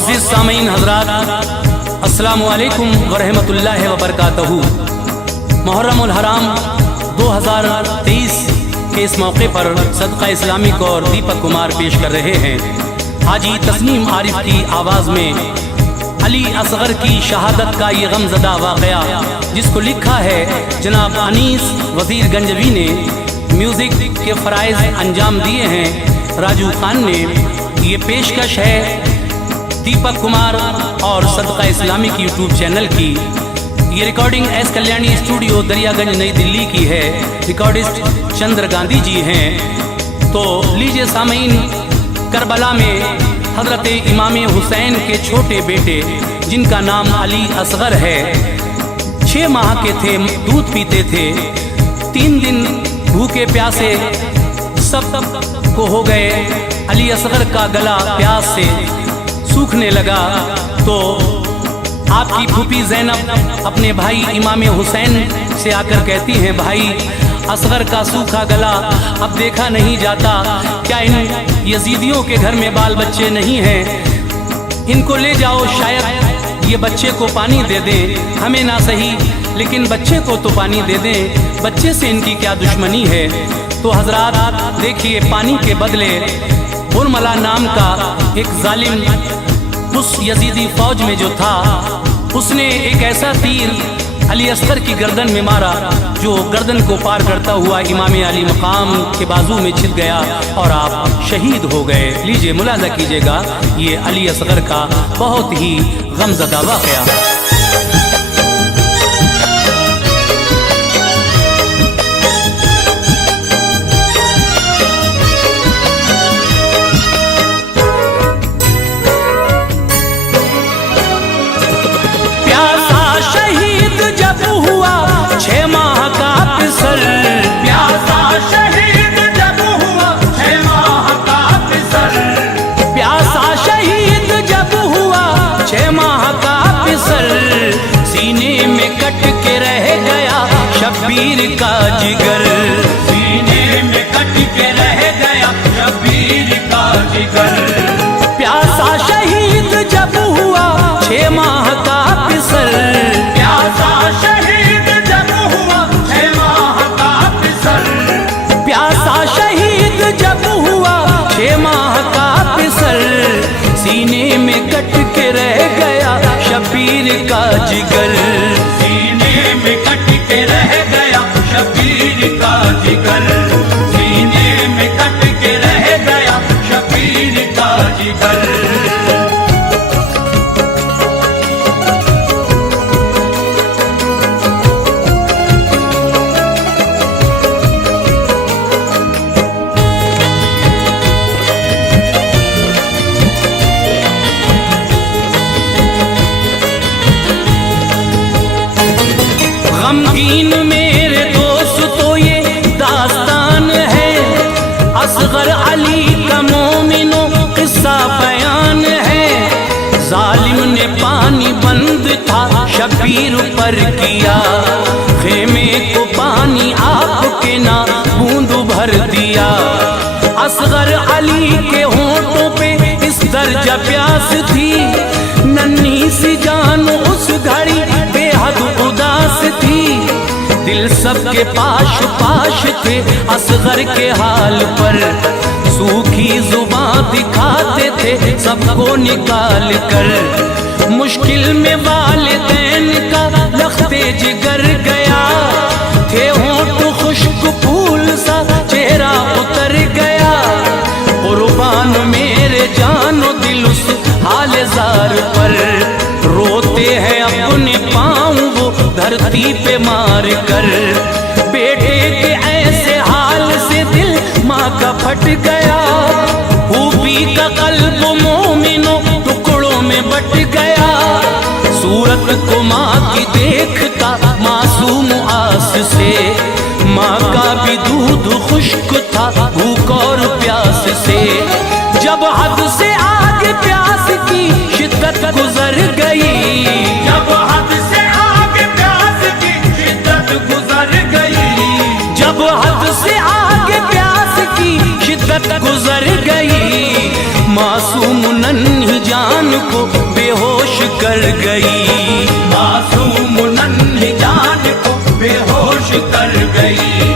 मुअज़्ज़िज़ सामीन हज़रात, अस्सलामु अलैकुम व रहमतुल्लाहि व बरकातहू। मुहर्रमुल हराम 2023 के इस मौके पर सदका इस्लामिक और दीपक कुमार पेश कर रहे हैं हाजी तस्नीम आरिफ की आवाज़ में अली असगर की शहादत का ये गमज़दा वाक़या, जिसको लिखा है जनाब अनीस वज़ीर गंजवी ने। म्यूज़िक के फ़राइज़ अंजाम दिए हैं राजू खान ने। ये पेशकश है दीपक कुमार और सदका इस्लामिक यूट्यूब चैनल की। ये recording S Kalyani studio Daryaganj नई दिल्ली की है। रिकॉर्डिस्ट चंद्र गांधी जी हैं। तो लीजिए सामीन, करबला में हज़रत इमाम हुसैन के छोटे बेटे जिनका नाम अली असगर है, 6 माह के थे, दूध पीते थे। 3 दिन भूखे प्यासे सब को हो गए। अली असगर का गला प्यास से सूखने लगा तो आपकी फूफी ज़ैनब अपने भाई इमाम हुसैन से आकर कहती हैं, भाई असगर का सूखा गला अब देखा नहीं जाता, क्या इन यजीदियों के घर में बाल बच्चे नहीं हैं? इनको ले जाओ, शायद ये बच्चे को पानी दे दें, हमें ना सही लेकिन बच्चे को तो पानी दे दें, बच्चे से इनकी क्या दुश्मनी है। तो हजरात देखिए, पानी के बदले बुरमला नाम का एक जालिम उस यजीदी फौज में जो था, उसने एक ऐसा तीर अली असगर की गर्दन में मारा जो गर्दन को पार करता हुआ इमाम अली मकाम के बाजू में छिप गया और आप शहीद हो गए। लीजिए मुलाजा कीजिएगा ये अली असगर का बहुत ही गमज़दा वाक़या। शब्बीर का जिगर सीने में कट के रह गया, शब्बीर का जिगर। प्यासा शहीद जब हुआ 6 माह का पिसल, प्यासा शहीद जब हुआ 6 माह का पिसल, प्यासा शहीद जब हुआ 6 माह का पिसल, सीने में कट के रह गया शब्बीर का जिगर, सीने में कट के रह गया शब्बीर का जिगर, सीने में कट के रह गया शब्बीर का जिगर। गमगीन मेरे दोस्त तो ये दास्तान है, असगर अली का मोमिनो किस्सा बयान है। जालिम ने पानी बंद था शब्बीर पर किया, खेमे को पानी आपके ना बूंद भर दिया। असगर अली के होंठों पे इस दर्जा प्यास थी, नन्ही सी जान उस घड़ी बेहद उदास थी। दिल सबके पाश पाश थे असगर के हाल पर, सूखी जुबान दिखाते थे सबको निकाल कर। मुश्किल में वालिदैन का लख्ते जिगर गया, थे होंठ खुश्क फूल सा चेहरा उतर गया। कुर्बान मेरे जानो दिल उस हाल जार पर, रोते हैं अपने पाँव वो धरती पे मार कर। बेटे के ऐसे हाल से दिल माँ का फट गया, फूफी का कल्ब मोमिनो टुकड़ों में बट गया। सूरत को माँ की देखता मासूम आस से, माँ का भी दूध खुश्क था भूख और प्यास से। जब हद से आगे प्यास की शिद्दत गुजर गई, जब हद से आगे प्यास की शिद्दत गुजर गई, जब हद से आगे प्यास की शिद्दत गुजर गई। मासूम नन्ही जान को बेहोश कर गई, मासूम नन्ही जान को बेहोश कर गई,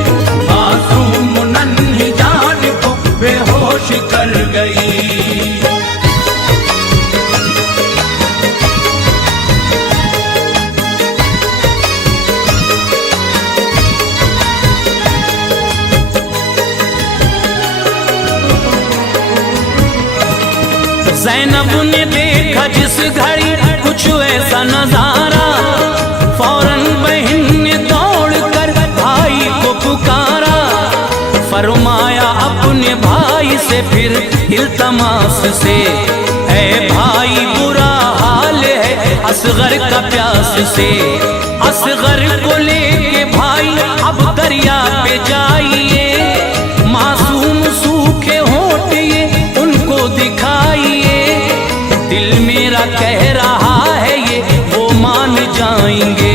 मासूम नन्ही जान को बेहोश कर गई। ज़ैनब ने देखा जिस घड़ी कुछ ऐसा नजारा, फौरन बहन ने दौड़कर भाई को पुकारा। फरमाया अपने भाई से फिर इल्तमास से, ऐ भाई बुरा हाल है असगर का प्यास से। असगर को लेके भाई अब दरिया पे जाइए, मासूम सूखे होंठ ये उनको दिखाइए। दिल मेरा कह रहा है ये वो मान जाएंगे,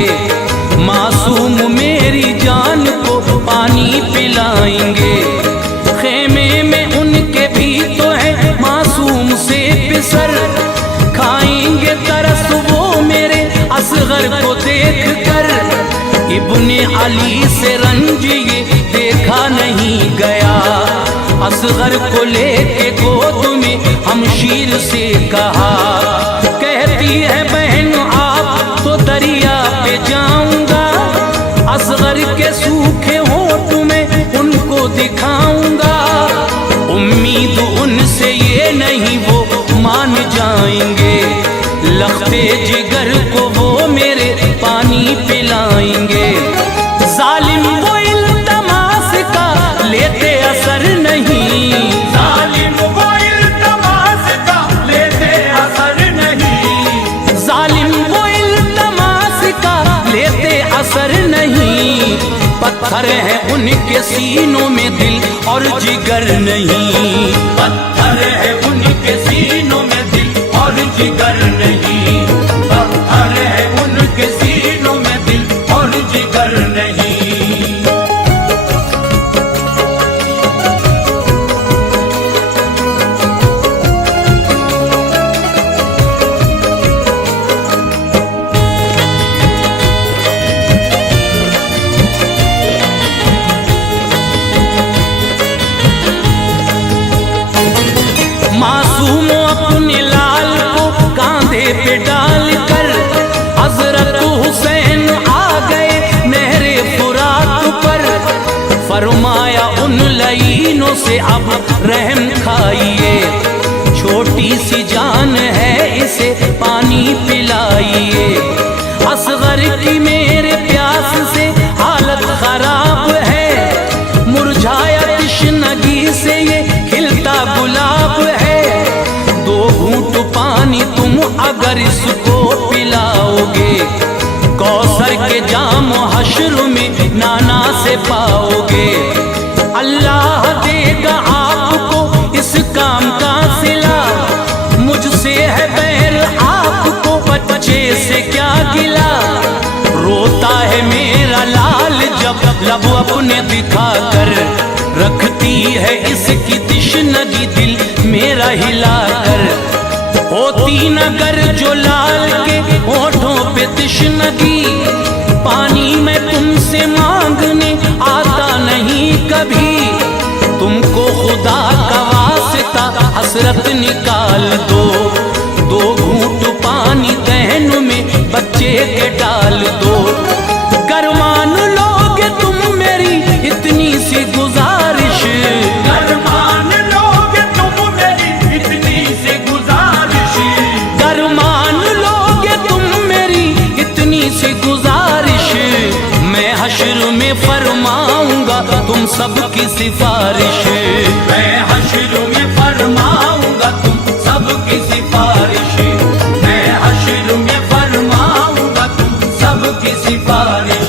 मासूम मेरी जान को पानी पिलाएंगे। खेमे में उनके भी तो है मासूम से पिसर, खाएंगे तरस वो मेरे असगर को देख कर। इब्ने अली से रंज ये देखा नहीं गया, असगर को लेके गोद में हमशीर से कहा। कहती है बहन आप तो दरिया पे जाऊंगा, असगर के सूखे होंठ में उनको दिखाऊंगा। उम्मीद उनसे ये नहीं वो मान जाएंगे, लख्ते जिगर को वो मेरे पानी पिलाएंगे। जालिम वो इल्तमास का लेते असर नहीं, जालिम वो इल्तमास का लेते असर नहीं, जालिम वो इल्तमास का लेते असर नहीं। पत्थर है उनके सीनों में दिल और जिगर नहीं, पत्थर है उनके सीनों में दिल और जिगर नहीं, पत्थर है उनके सीनों में दिल और जिगर नहीं। मासूम अपने लाल को कांधे पे डालकर हजरत हुसैन आ गए नहरे फुरात पर। फरमाया उन लईनों से अब रहम खाइए, छोटी सी जान है इसे पानी पिलाइए। असगर की मेरे प्यास से हालत खराब है, मुरझाया तृष्णगी से ये खिलता गुलाब है। दो घूंट पानी तुम अगर इसको पिलाओगे, कौसर के जाम हश्र में नाना से पाओगे। अल्लाह देगा आपको इस काम का सिला, मुझसे है बैर आपको बच्चे से क्या गिला। रोता है मेरा लाल जब लब अपने दिखा कर, रखती है इसकी तृष्णगी दिल मेरा हिला कर। होती नगर जो लाल के होठों पे तृष्णगी, पानी मैं तुमसे मांगने आता नहीं कभी। तुमको खुदा का वास्ता हसरत निकाल दो, दो घूंट पानी दहन में बच्चे के डाल दो। गर मान लोगे तुम मेरी इतनी सी गुजारिश, गर मान लोगे तुम मेरी इतनी सी गुजारिश, गर मान लोगे तुम मेरी इतनी सी गुजारिश। मैं हश्र में फरमाऊंगा तुम सबकी सिफारिश, मैं हश्र में फरमाऊंगा तुम सबकी सिफारिश, मैं हश्र में फरमाऊंगा तुम सबकी सिफारिश।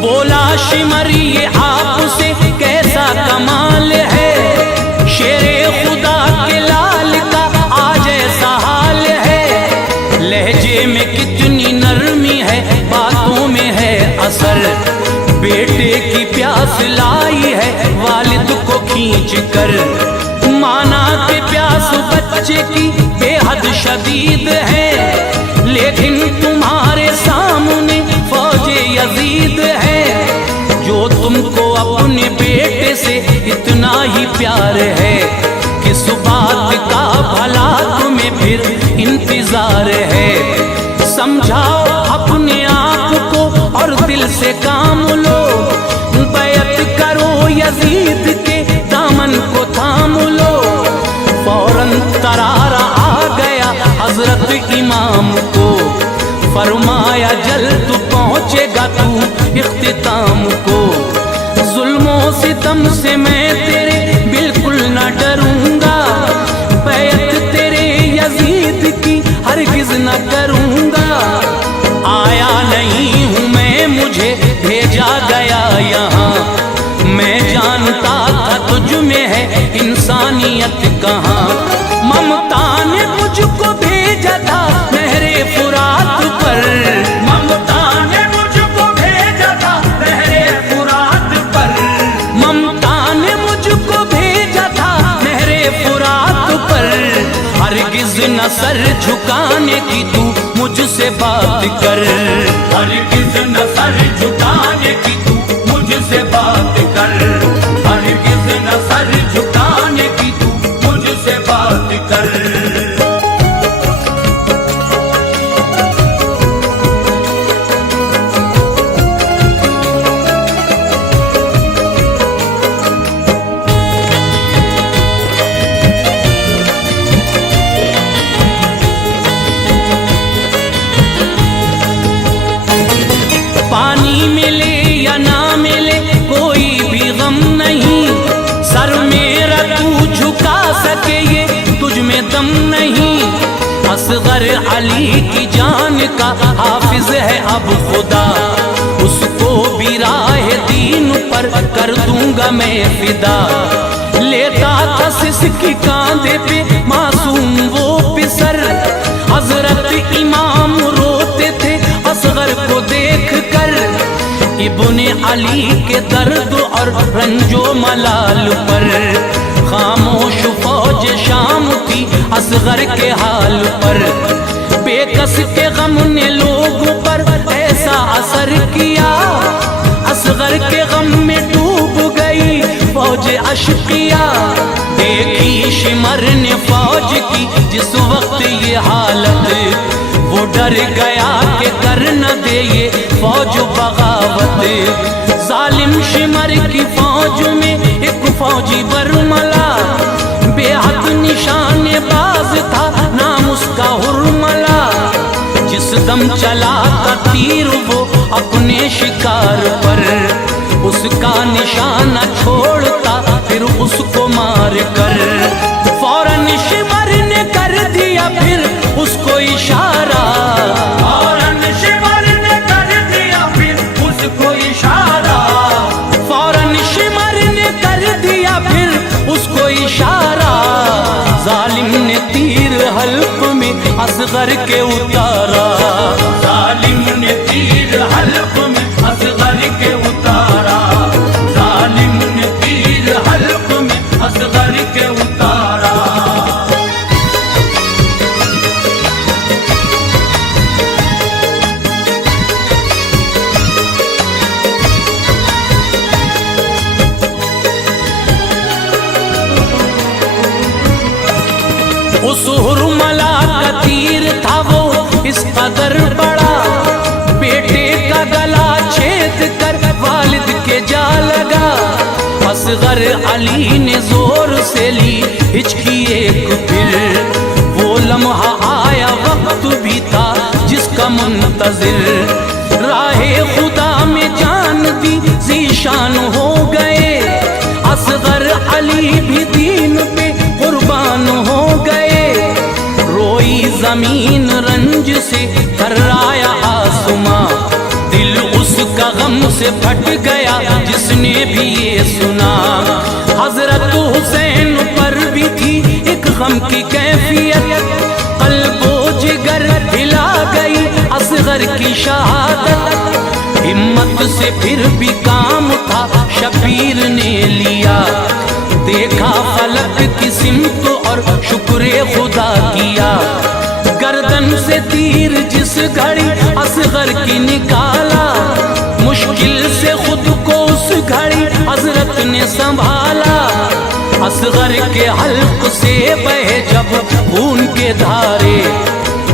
बोला शिमर ये आपसे कैसा कमाल है, शेरे खुदा के लाल का आज ऐसा हाल बेटे की प्यास लाई है वालिद को खींच कर, माना के प्यास बच्चे की बेहद शदीद है, लेकिन तुम्हारे सामने फौजे यजीद है। जो तुमको अपने बेटे से इतना ही प्यार है, किस बात का भला तुम्हें फिर इंतजार है। समझाओ अपने आप को और दिल से काम लो, बैत करो यजीद के दामन को थाम लो। फौरन तरारा आ गया हजरत इमाम को, फरमाया जल्द पहुँचेगा तू इख्तिताम को। जुल्मों सितम से मैं तेरे बिल्कुल न डरूंगा, बैत तेरे यजीद की हरगिज न करूंगा। आया नहीं हूँ मैं, मुझे भेजा गया यहाँ, मैं जानता था तुझ में है इंसानियत कहाँ। ममता ने मुझको भेजा था नहरे फुरात पर, ममता ने मुझको भेजा था नहरे फुरात पर, ममता ने मुझको भेजा था नहरे फुरात पर। हरगिज न सर झुकाने की तू मुझसे बात कर, हरगिज न सर झुकाने की तू मुझसे बात कर, हरगिज न सर झुकाने की तू मुझसे बात कर। पानी मिले या ना मिले कोई भी गम नहीं, सर मेरा तू झुका सके ये तुझ में दम नहीं। असगर अली की जान का हाफिज है अब खुदा, उसको भी राह दीन पर कर दूंगा मैं फिदा। लेता था सिसकी कांधे पे मासूम वो पिसर, हजरत इमाम रोते थे असगर को देख कर। इब्ने अली के दर्द और रंजो मलाल पर, खामोश फौज शाम थी असगर के हाल पर। बेकस के गम ने लोगों पर ऐसा असर किया, असगर के गम में डूब गई फौज अशकिया। देखी शिमर ने फौज की जिस वक्त ये हालत, वो डर गया कि कर न दे ये फौज बगावत। जालिम शिमर की फौज में एक फौजी बरमला, बेहद निशानेबाज था नाम उसका हुरमला। जिस दम चला था तीर वो अपने शिकार पर, उसका निशाना छोड़ता फिर उसको मार कर। फौरन शिमर ने कर दिया फिर उसको इशारा, फौरन शिमर ने कर दिया फिर उसको इशारा, फौरन शिमर ने कर दिया फिर उसको इशारा। जालिम ने तीर हल्क में असगर के उतारा, जालिम ने तीर हल्क में असगर के उतारा, जालिम ने तीर हल्क में असगर के उतारा। उस हुरमला का तीर था वो इस कदर बड़ा, बेटे का गला छेद कर वालिद के जा लगा। असगर अली ने जोर से ली हिचकी एक फिर, वो लम्हा आया वक्त भी था जिसका मुंतजिर। राहे खुदा में जान दी जीशान हो गए, असगर अली भी दीन पे कुर्बान हो गए। रोई जमीन रंज से थर्राया आसमां, दिल उसका गम से फट गया जिसने भी ये सुना। हजरत हुसैन पर भी थी एक गम की कैफियत, कल्बो जिगर हिला गई असगर की शहादत। हिम्मत से फिर भी काम था शबीर ने लिया। देखा फलक की सिमत और शुक्र खुदा किया। गर्दन से तीर जिस घड़ी असगर की निकाला, मुश्किल से खुद को उस घड़ी हजरत ने संभाला। असगर के हल्क से बहे जब खून के धारे,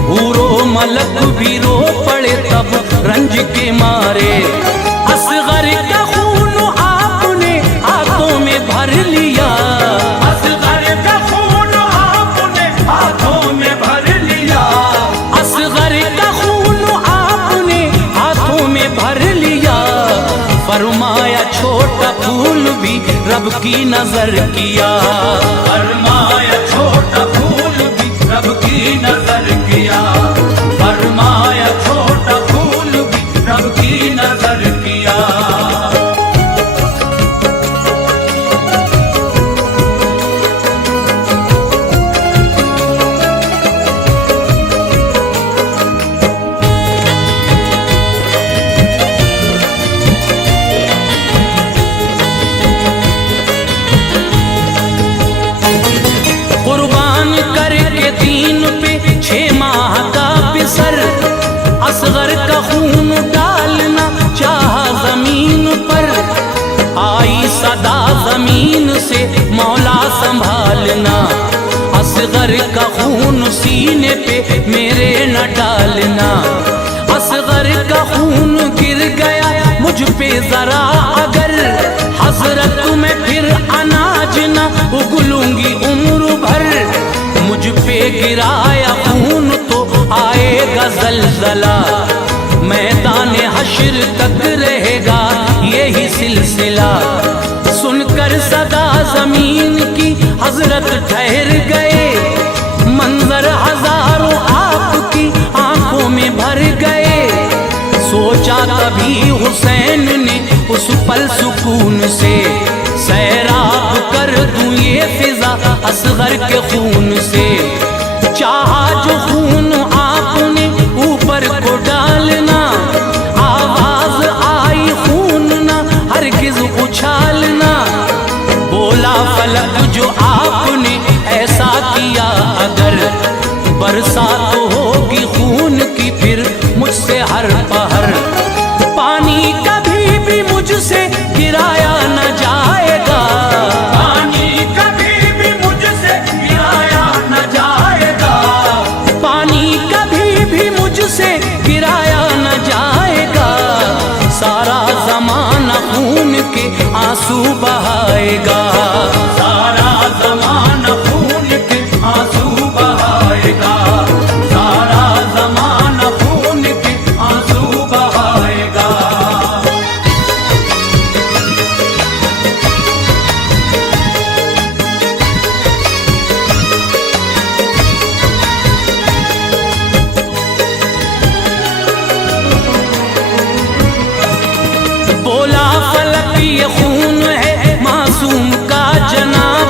हूरो मलक भी रो पड़े तब रंज के मारे। असगर का खून आपने हाथों में भर लिया, असगर का खून आपने हाथों में भर लिया। असगर का खून आपने हाथों में भर लिया। फरमाया छोटा फूल भी रब की नजर किया। फरमाया छोटा फूल भी रब की नजर किया। फरमाया छोटा फूल भी रब की नजर किया। कुर्बान करके दीन पे 6 माह का बिसर, असगर का खून डालना चाहा जमीन पर। आई सदा जमीन से मौला संभालना, असगर का खून सीने पे मेरे न डालना। असगर का खून गिर गया मुझ पे जरा अगर, हजरत में फिर अनाज न उगलूंगी उम्र भर। मुझ पे गिराया खून तो आएगा जलजला, मैदान हश्र तक रहेगा यही सिलसिला। सुनकर सदा जमीन की हजरत ठहर गए, मंजर हजारों आपकी आंखों में भर गए। सोचा तभी हुसैन ने उस पल सुकून से, सैराब कर दूं ये फिजा असगर के खून से। चाहा जो खून आपने ऊपर को डालना, आवाज आई खून ना हरगिज उछालना। बोला फलक जो आपने ऐसा किया अगर, बरसात होगी खून की फिर मुझसे हर पहर। पानी कभी भी मुझसे गिराया न जाएगा, पानी कभी भी मुझसे गिराया न जाएगा। पानी कभी भी मुझसे गिराया न जाएगा। सारा जमाना खून के आंसू बहाएगा, सारा ज़माना खून के आंसू बहाएगा। सारा ज़माना खून के आंसू बहाएगा। बोला फलक ये खून है मासूम का जनाब,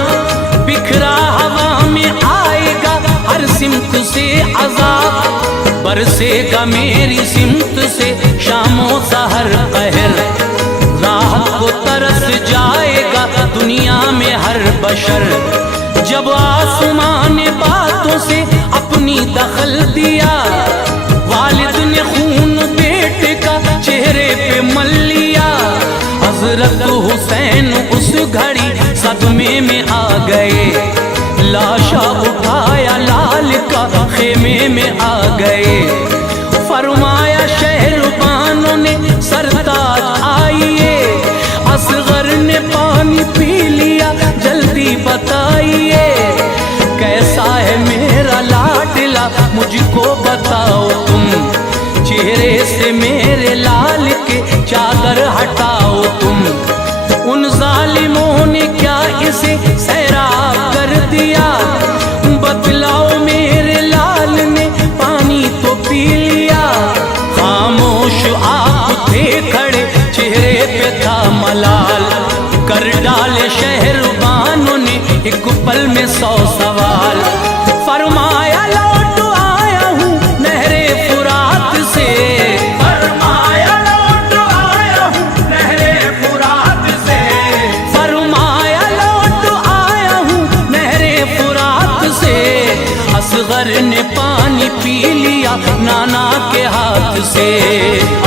बिखरा हवा में आएगा हर सिमत से अजाब। बरसेगा मेरी सिमत से शामो सहर कहर, राहत को तरस जाएगा दुनिया में हर बशर। जब आसमान ने बातों से अपनी दखल दिया, वालिद ने खून बेटे का चेहरे पे मल लिया। हजरत हुसैन उस घड़ी सदमे में आ गए, लाशा उठाया लाल का खेमे में आ गए। फरमाया शहरबानों ने सरताज आइए, असगर ने पानी पी लिया जल्दी बताइए। कैसा है मेरा लाडला मुझको बताओ तुम, चेहरे से मेरे लाल के चादर हटाओ तुम। उन जालिमों ने क्या इसे सैराब कर दिया, बतलाओ मेरे लाल ने पानी तो पी लिया। खामोश आप थे खड़े चेहरे पे था मलाल, कर डाले शहरबानों ने एक पल में 100 सवाल। फरमाया लौट आया हूँ नहरे फुरात से, फरमाया लौट से।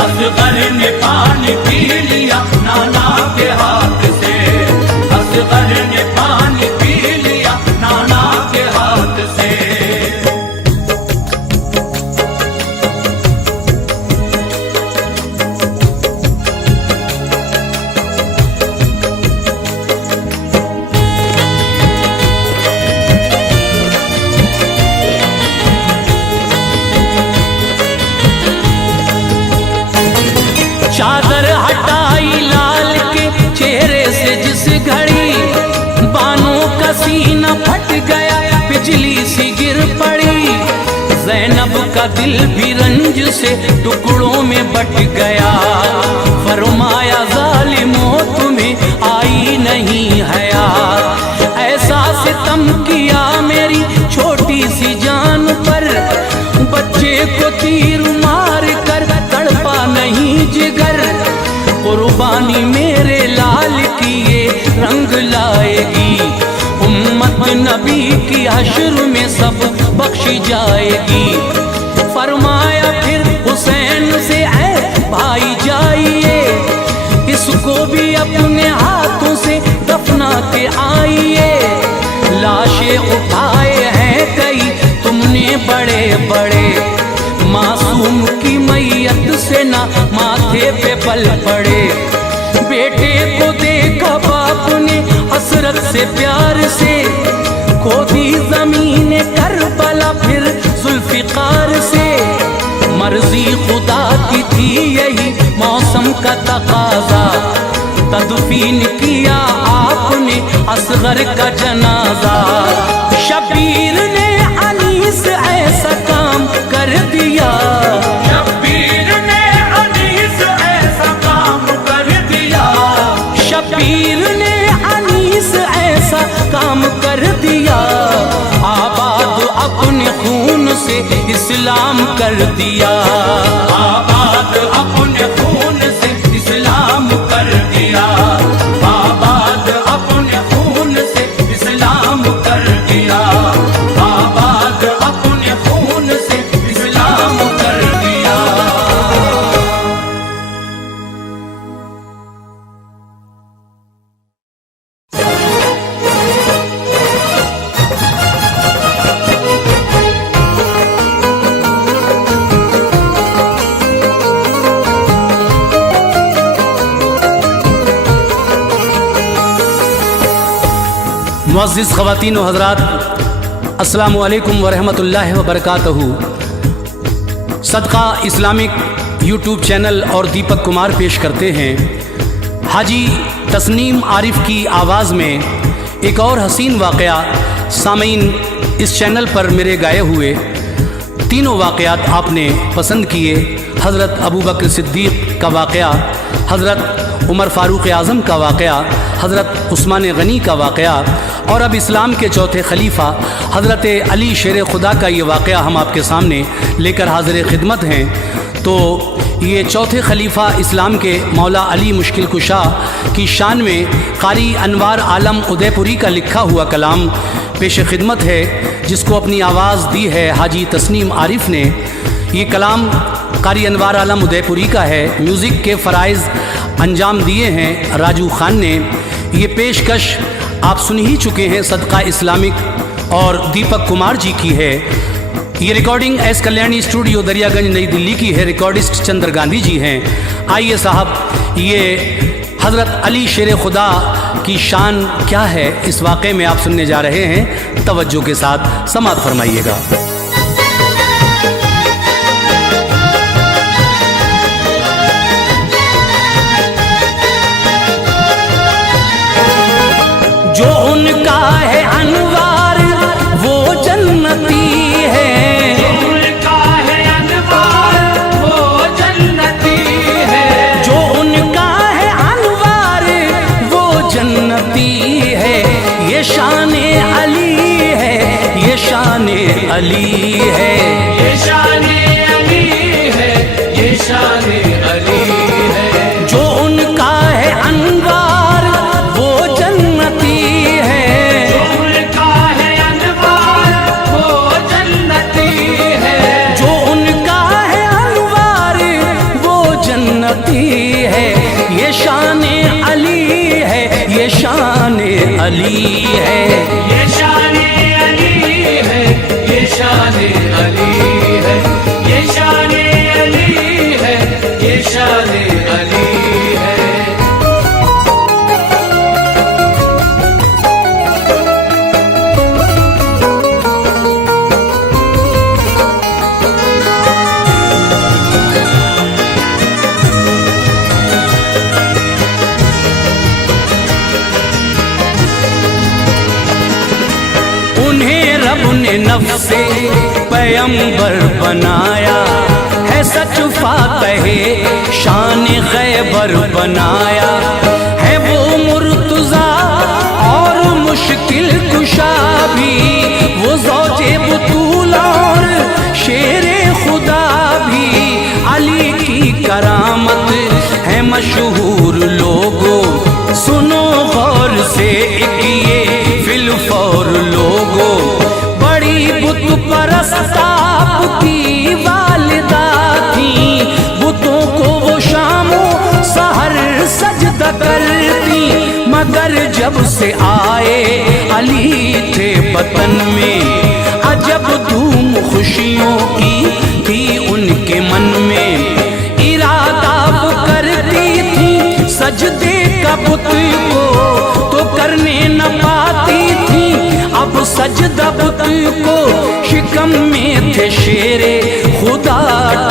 असगर ने पानी पी लिया नाना के हाथ से, असगर ने पानी पी लिया नाना के हाथ से। चादर हटाई लाल के चेहरे से जिस घड़ी, बानों का सीना फट गया बिजली सी गिर पड़ी। ज़ैनब का दिल भी रंज से टुकड़ों में बट गया, फरमाया ज़ालिमों तुम्हें आई नहीं हया। ऐसा सितम किया मेरी छोटी सी जान पर, बच्चे को तीर मार कर तड़पा नहीं जिगर। कुर्बानी मेरे लाल की ये रंग लाएगी, उम्मत नबी की हश्र में सब बख्शी जाएगी। फरमाया फिर हुसैन से ऐ भाई जाइए, इसको भी अपने हाथों से दफना के आइए। लाशें उठाए हैं कई तुमने बड़े बड़े, मासूम की मैयत से ना माथे पे पल पड़े। बेटे को देखा बाप ने हसरत से प्यार से, खोदी जमीन करबला फिर जुल्फिकार से। मर्जी खुदा की थी यही मौसम का तकाजा, तदफीन किया आपने असगर का जनाजा। शबीर ने अनीस ऐसा काम कर दिया, शब्बीर ने अनीस ऐसा काम कर दिया, शबीर ने अनीस ऐसा काम कर दिया। आबाद अपने खून से इस्लाम कर दिया, आबाद अपने खून से इस्लाम कर दिया, आबाद अपने खून से इस्लाम कर दिया, आबाद अपने खून से इस्लाम कर दिया। मुअज़्ज़िज़ ख़वातीन व हज़रात, अस्सलामु अलैकुम व रहमतुल्लाहि व बरकातहू। सदका इस्लामिक यूट्यूब चैनल और दीपक कुमार पेश करते हैं हाजी तस्नीम आरिफ की आवाज़ में एक और हसीन वाक़या। सामीन, इस चैनल पर मेरे गाए हुए तीनों वाक़यात आपने पसंद किए। हज़रत अबू बकर सिद्दीक़ का वाक़या, हज़रत उमर फ़ारूक़ आज़म का वाक़या, हज़रत उस्मान गनी का वाक़या और अब इस्लाम के चौथे खलीफा हज़रत अली शेर खुदा का ये वाक़या हम आपके सामने लेकर हाज़िर खिदमत हैं। तो ये चौथे खलीफा इस्लाम के मौला अली मुश्किल कुशा की शान में क़ारी अनवार आलम उदयपुरी का लिखा हुआ कलाम पेश खिदमत है, जिसको अपनी आवाज़ दी है हाजी तस्नीम आरिफ ने। ये कलाम क़ारी अनवार आलम उदयपुरी का है। म्यूज़िक के फ़राइज़ अंजाम दिए हैं राजू खान ने। ये पेशकश आप सुन ही चुके हैं, सदका इस्लामिक और दीपक कुमार जी की है। ये recording S Kalyani studio Daryaganj नई दिल्ली की है। रिकॉर्डिस्ट चंद्र गांधी जी हैं। आइए साहब, ये हज़रत अली शेर खुदा की शान क्या है इस वाक़े में आप सुनने जा रहे हैं। तवज्जो के साथ समाअत फरमाइएगा। जो उनका है अनवार वो जन्नती है, जो उनका है अनवार वो जन्नती है, जो उनका है अनवार वो जन्नती है। ये शान अली है, ये शान अली है, ये शान अली है, ये शान अली है। जो उनका है अनवार वो जन्नती है, जो उनका है अनवार वो जन्नती है, जो उनका है अनवार है। ये शान-ए अली है, ये शान-ए अली है, ये शान-ए अली है, ये शान-ए अली है। उन्हें रब ने नफ्से पैगंबर बनाया है, सच फातहे शान खैबर बनाया है। वो मुर्तज़ा और मुश्किल कुशा भी, वो ज़ौजे बुतूल और शेरे खुदा भी। अली की करामत है मशहूर लोगों, सुनो गौर से एक ये फिलफौर लोगों। बड़ी बुत परस्त आपकी वालिदा थी, बुतों को वो शामो सहर सजदा करती। मगर जब से आए अली थे वतन में, अजब धूम खुशियों की थी उनके मन में। इरादा वो करती थी सजदे का बुत को, तो करने न पाती थी अब सजदा बुत को। शिकम में थे शेरे खुदा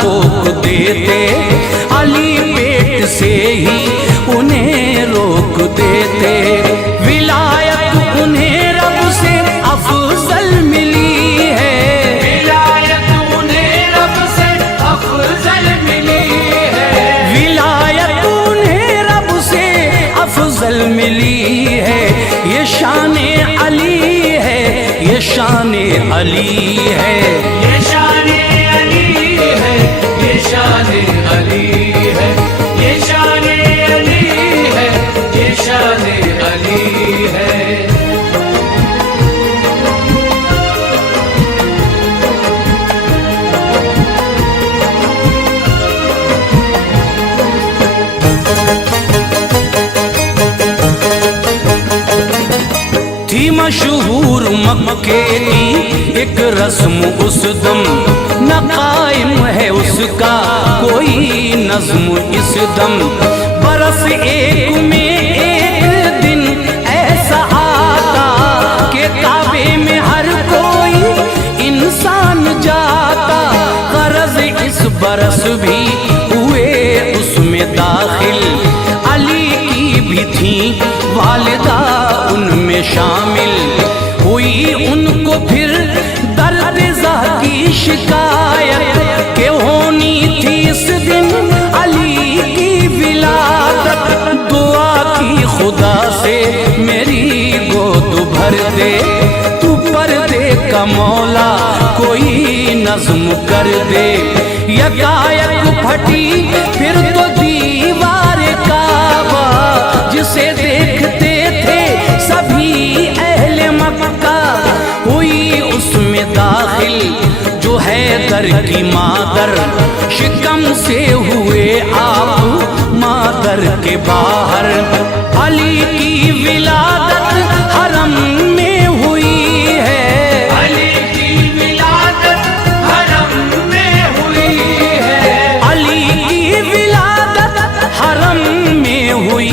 टोक देते, अली पेट से ही उन्हें रोक देते। विलायत उन्हें रब से अफजल मिली है, विलायत उन्हें रब से अफजल मिली है, विलायत उन्हें रब से अफजल मिली है। ये शान-ए अली है, ये शान-ए अली है। ये शान-ए अली है, ये शान-ए अली है, ये शान-ए अली है, ये शान-ए अली है। थी मशहूर मक्के की एक रस्म उस दम, न कायम है उसका कोई नज्म इस दम। बरस एक में एक दिन ऐसा आता कि काबे में हर कोई इंसान जाता। गरज इस बरस भी हुए उसमें दाखिल, अली की भी थी वालिदा उनमें शामिल। हुई उनको फिर दर्द ज़ह की शिकायत के होनी थी इस दिन अली की विलादत। दुआ की खुदा से मेरी गोद भर दे, तू पर्दे का मौला कोई नज्म कर दे। यकायक फटी फिर तो दीवार काबा, जिसे देखते थे सभी अहले मक्का। हुई उसमें दाखिल जो हैदर की मादर, शिकम से हुए आप मादर के बाहर। अली की विलादत हरम में हुई है, अली की विलादत हरम में हुई है, अली की विलादत हरम में हुई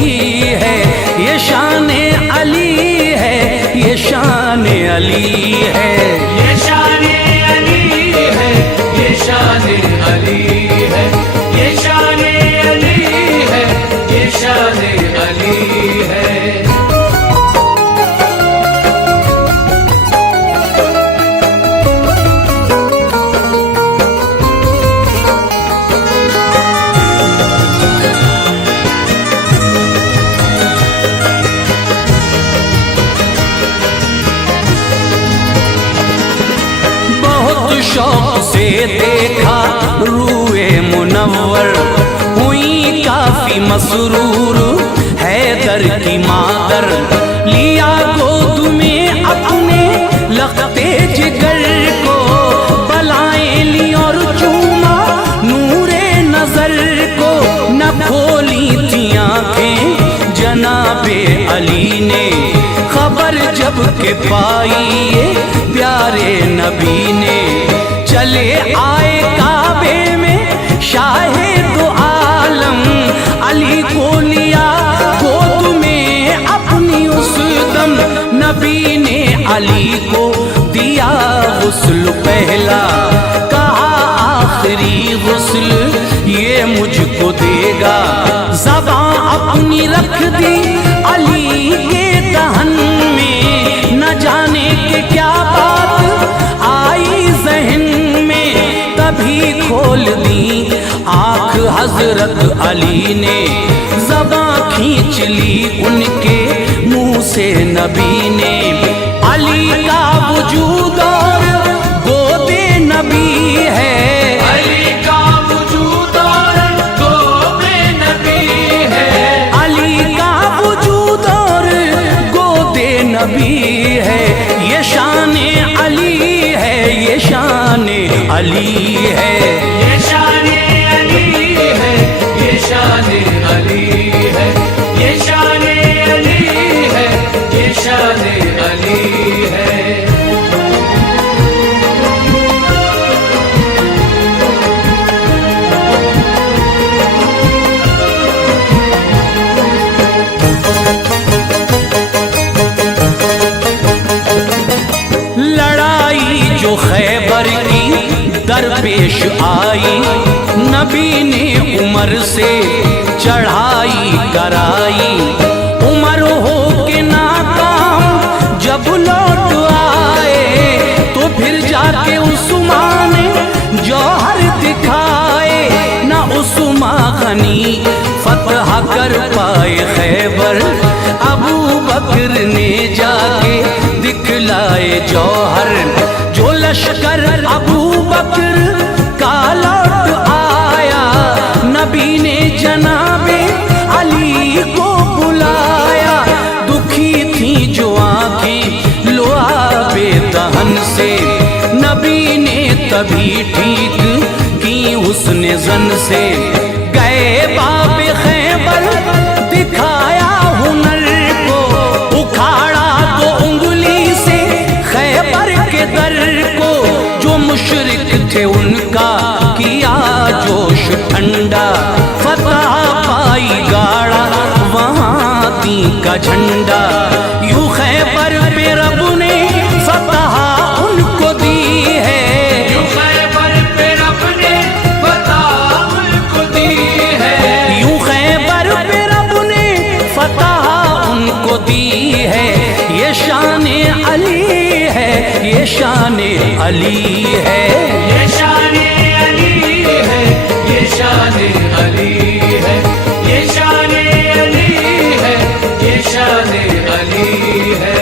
है। ये शान-ए अली है, ये शान-ए अली है। ये शान-ए अली है, ये शान-ए अली है, ये शान-ए अली है, ये शान-ए अली है। शौक से देखा रूए मुनव्वर, हुई काफी मसरूर हैदर की मादर। लिया गोद में अपने लखते जिगर को, बलाएं ली और चूमा नूरे नजर को। न खोली थी आंखें जनाबे अली ने, खबर के पाई ये प्यारे नबी ने। चले आए काबे में शाहे दो आलम, अली को लिया गोद में अपनी उस दम। नबी ने अली को दिया गुस्ल पहला, कहा आखिरी गुस्ल ये मुझको देगा। ज़बां अपनी रख दी अली के दहन में, न जाने के क्या बात आई जहन में। तभी खोल दी आँख हजरत अली ने, ज़बां खींच ली उनके मुंह से नबी ने। अली का वजूद और गोदे नबी है, अली का वजूद और गोदे नबी है। अली का वजूद और गोदे नबी है। ये शान अली है, ये शान अली है, ये शान अली है, ये शान अली है, ये शान अली है, ये शान अली है। लड़ाई जो खैबर की दरपेश आई, नबी ने उमर से चढ़ाई कराई। उमर हो के नाकाम जब लौट आए, तो फिर जाके उस्मान ने जौहर दिखाए। न उस्मान गनी फतह कर पाए खैबर, अबू बकर ने जाके दिखलाए जौहर। जो लश्कर अबू बकर का लौट आया, नबी ने जनाबे अली को बुलाया। दुखी थी जो आंखें लुआबे दहन से, नबी ने तभी ठीक की हुस्न ज़न से। गए बाबे खैबर दिखाया हुनर को, उखाड़ा तो उंगली से खैबर के दर को। जो मुशरिक थे उनका किया जोश ठंडा, फतह पाई गाड़ा वहाँ दी का झंडा। यूं खैबर पे रब ने फतह उनको दी है, यूं खैबर पे रब ने फतह उनको दी है। यूं खैबर पे रब ने फतह उनको दी है। ये शान अली है, ये शान अली है, ये शान अली है, ये शान अली है, ये शान अली है, ये शान अली है।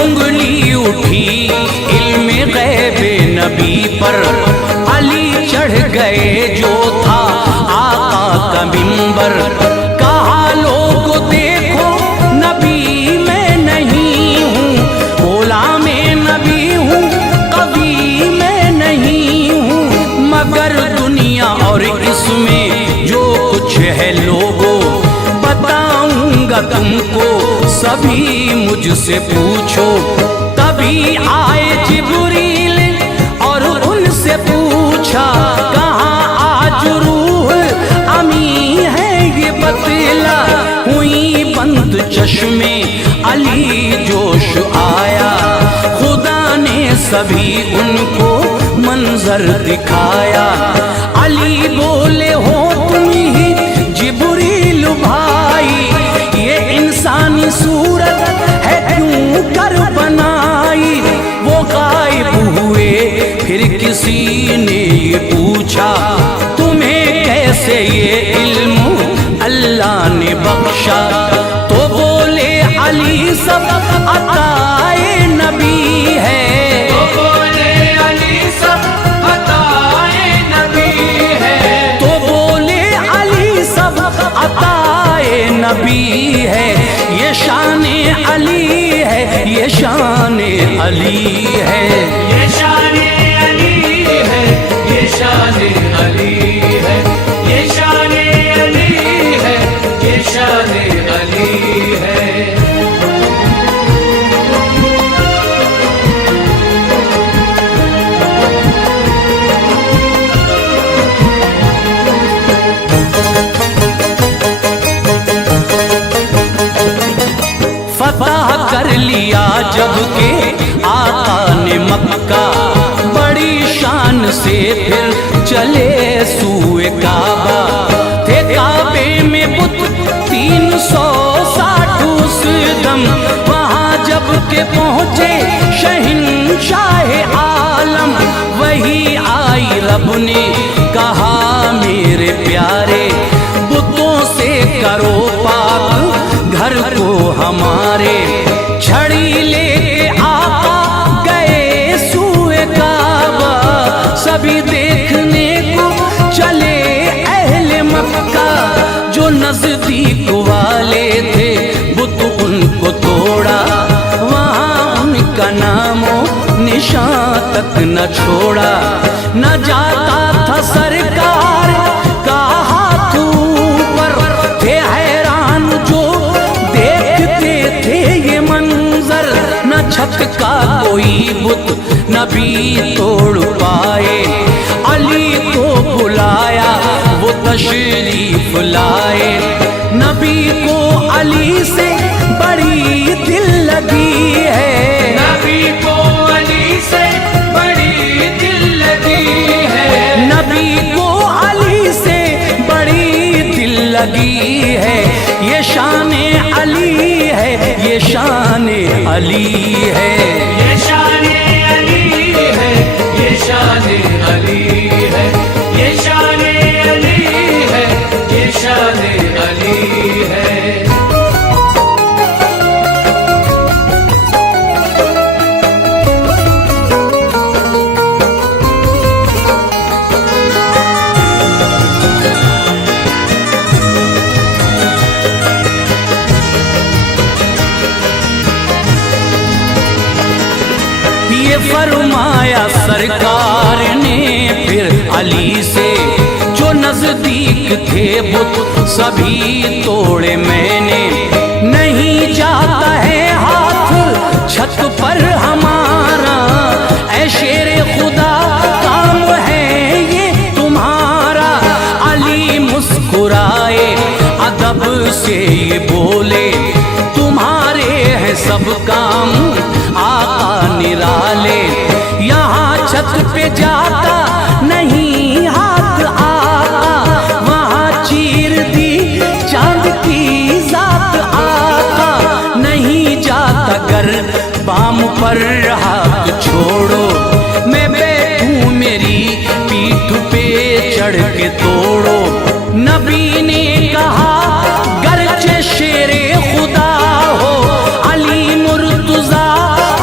उंगली उठी इल्मे गैबे नबी पर, अली चढ़ गए जो था आका का मिंबर। कहा लोगो देखो नबी मैं नहीं हूँ, गोलाम नबी हूँ, कवि मैं नहीं हूँ। मगर दुनिया और इसमें जो कुछ है लोगो, बताऊंगा तुमको सभी मुझसे पूछो। तभी आए जिब्रील और उनसे पूछा, कहाँ आज रूह अमी है ये बतला। हुई बंद चश्मे अली जोश आया, खुदा ने सभी उनको मंजर दिखाया। अली बोले हो तुम ही जिब्रील भाई, ये इंसानी सूरत है क्यों कर बनाई। वो गायब हुए फिर किसी ने ये पूछा, तुम्हें कैसे ये इल्म अल्लाह ने बख्शा। तो बोले अली सब अताए नबी है, तो बोले अली सब अताए नबी है, तो बोले अली सब अता नबी है, ये शान अली है, ये शान अली है, ये शान अली है, ये शान अली है, ये शान अली है, ये शान अली है। फतह कर लिया जब के आका ने मक्का, बड़ी शान से फिर चले सूए काबा। थे काबे में बुत 360 उस दम, वहाँ जब के पहुँचे शहंशाह आलम। वही आई रब ने कहा मेरे प्यारे, बुतों से करो पाक घर को हमारे। छड़ी लेके आका गए सूए काबा, सभी देखने को चले अहले मक्का। जो नजदीक वाले थे बुत उनको तोड़ा, वहाँ उनका नामो निशान तक न छोड़ा। न जाता था सरकार का हाथ ऊपर, थे हैरान जो देखते थे ये मंजर। न छत का कोई बुत नबी तोड़ पाए, अली को बुलाया वो तशरीफ लाए। नबी को अली से बड़ी दिल लगी है, नबी को अली से बड़ी दिल लगी है, नबी को अली से बड़ी दिल लगी है। ये शान अली है, ये शान अली है, ये शान अली है, ये शान अली है, ये शान अली है, ये शान अली है। ये फरमाया सरकार ने फिर अली से, जो नजदीक थे बुत सभी तोड़े मैंने। नहीं जाता है हाथ छत पर हमारा, ऐ शेर खुदा काम है ये तुम्हारा। अली मुस्कुराए अदब से ये बोले, तुम्हारे हैं सब काम आका निराले। यहाँ छत पे जाता नहीं हाथ आका, वहाँ चीर दी चांद की जात आका। नहीं जाता घर बाम पर हाथ छोड़ो, मैं बैठूं मेरी पीठ पे चढ़ के तोड़ो। नबी ने कहा गरचे शेरे खुदा हो, अली मुर्तजा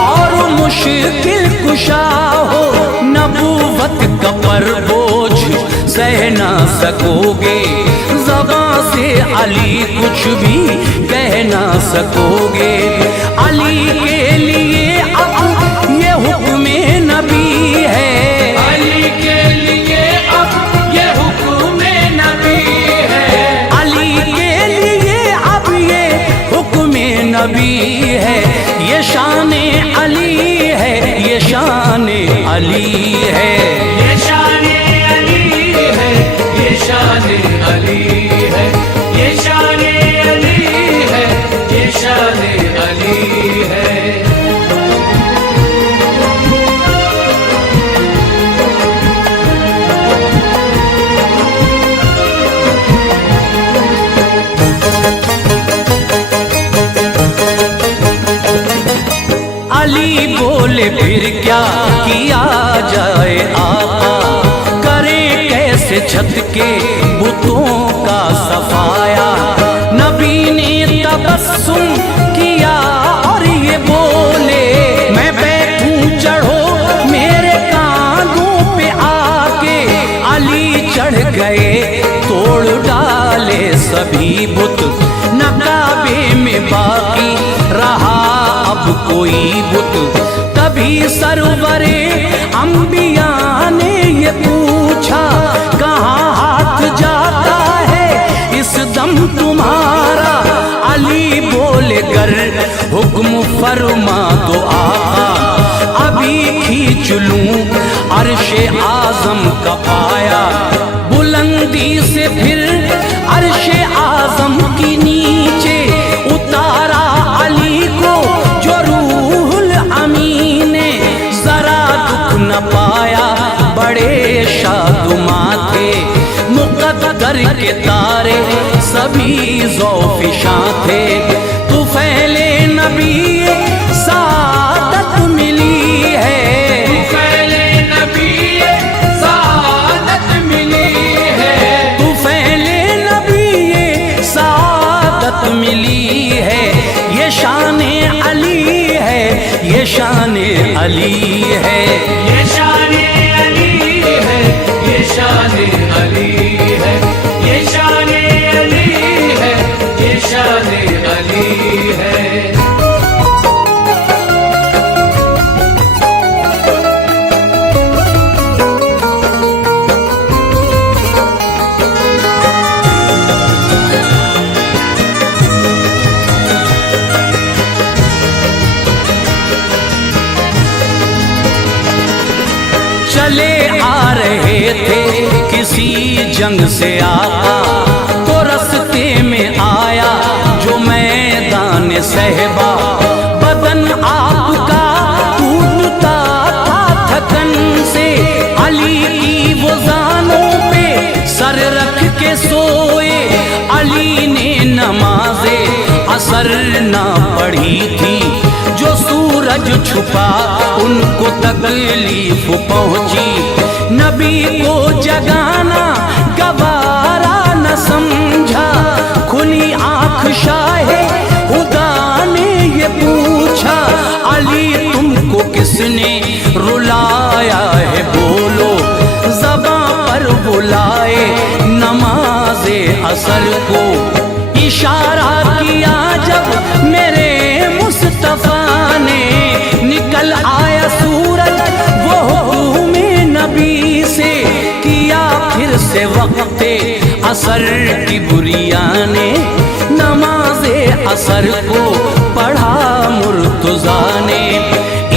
और मुश्किल कुशा हो। नबूवत का पर बोझ सह ना सकोगे, ज़बां से अली कुछ भी कह ना सकोगे। अली के लिए अब ये हुक्म नबी है, अली के लिए अब ये हुक्म नबी है, अली के लिए अब ये हुक्म नबी है। ये शान अली है, ये शान अली है, ये शान अली है, ये शान अली है, ये शान अली है, ये शान अली है। अली बोले फिर क्या किया जाए आका, करें कैसे छत के बुतों का सफाया। नबी ने तबस्सुम किया और ये बोले, मैं बैठूं चढ़ो मेरे कांधों पे आके। अली चढ़ गए तोड़ डाले सभी बुत, न कोई बुत। तभी सरवरे अंबिया ने ये पूछा, कहाँ हाथ जाता है इस दम तुम्हारा। अली बोले गर हुक्म फरमा दो आका, अभी खींच लूं अर्शे आजम का पाया। बुलंदी से फिर अर्शे आजम की नीचे उतारा अली को जो रूहुल अमीन ने। जरा दुख न पाया बड़े शादुमा थे, मुकद्दर के तारे सभी ज़ौफ़िशां थे। तू फैले नबी सादत मिली है, तू फैले नबी सादत मिली है, तू फैले नबी सादत मिली है। ये शाने अली है, ये शाने अली है, ये शाने अली है, ये शाने अली है, ये शाने अली है, ये शाने अली है। चले आ रहे थे किसी जंग से आका, तो रस्ते में आया जो मैदान सहबा। बदन आपका टूटता था थकन से, अली की वो जानों पे सर रख के सोए। अली ने नमाज़े असर ना पढ़ी थी, जो सूरज छुपा उनको तकलीफ पहुंची। नबी को जगाना गवारा न समझा, खुली आंख शाहे खुदा ने ये पूछा, अली तुमको किसने रुलाया है बोलो। ज़बां पर बुलाए नमाज़े असर को, इशारा किया जब मेरे मुस्तफा ने। निकल आया सूरज वो हुक्म नबी से, किया फिर से वक्ते असर की बुरिया ने। नमाज़े असर को पढ़ा मुर्तज़ा ने,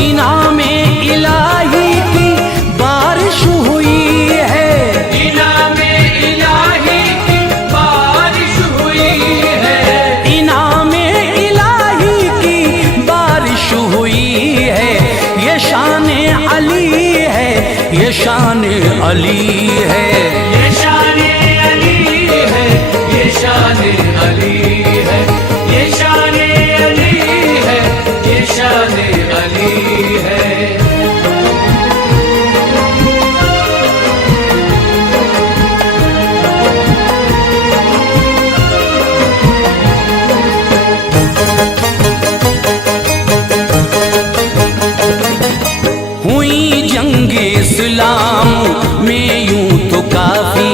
इनामे इलाही की बारिश हुई है, इनामे इलाही की बारिश हुई है, इनामे इलाही की बारिश हुई है। ये शाने अली है, ये शाने अली है, ये शाने अली है, ये शाने अली है, ये शाने अली है, ये शाने अली है। हुई जंग इस्लाम में यूं तो काफी,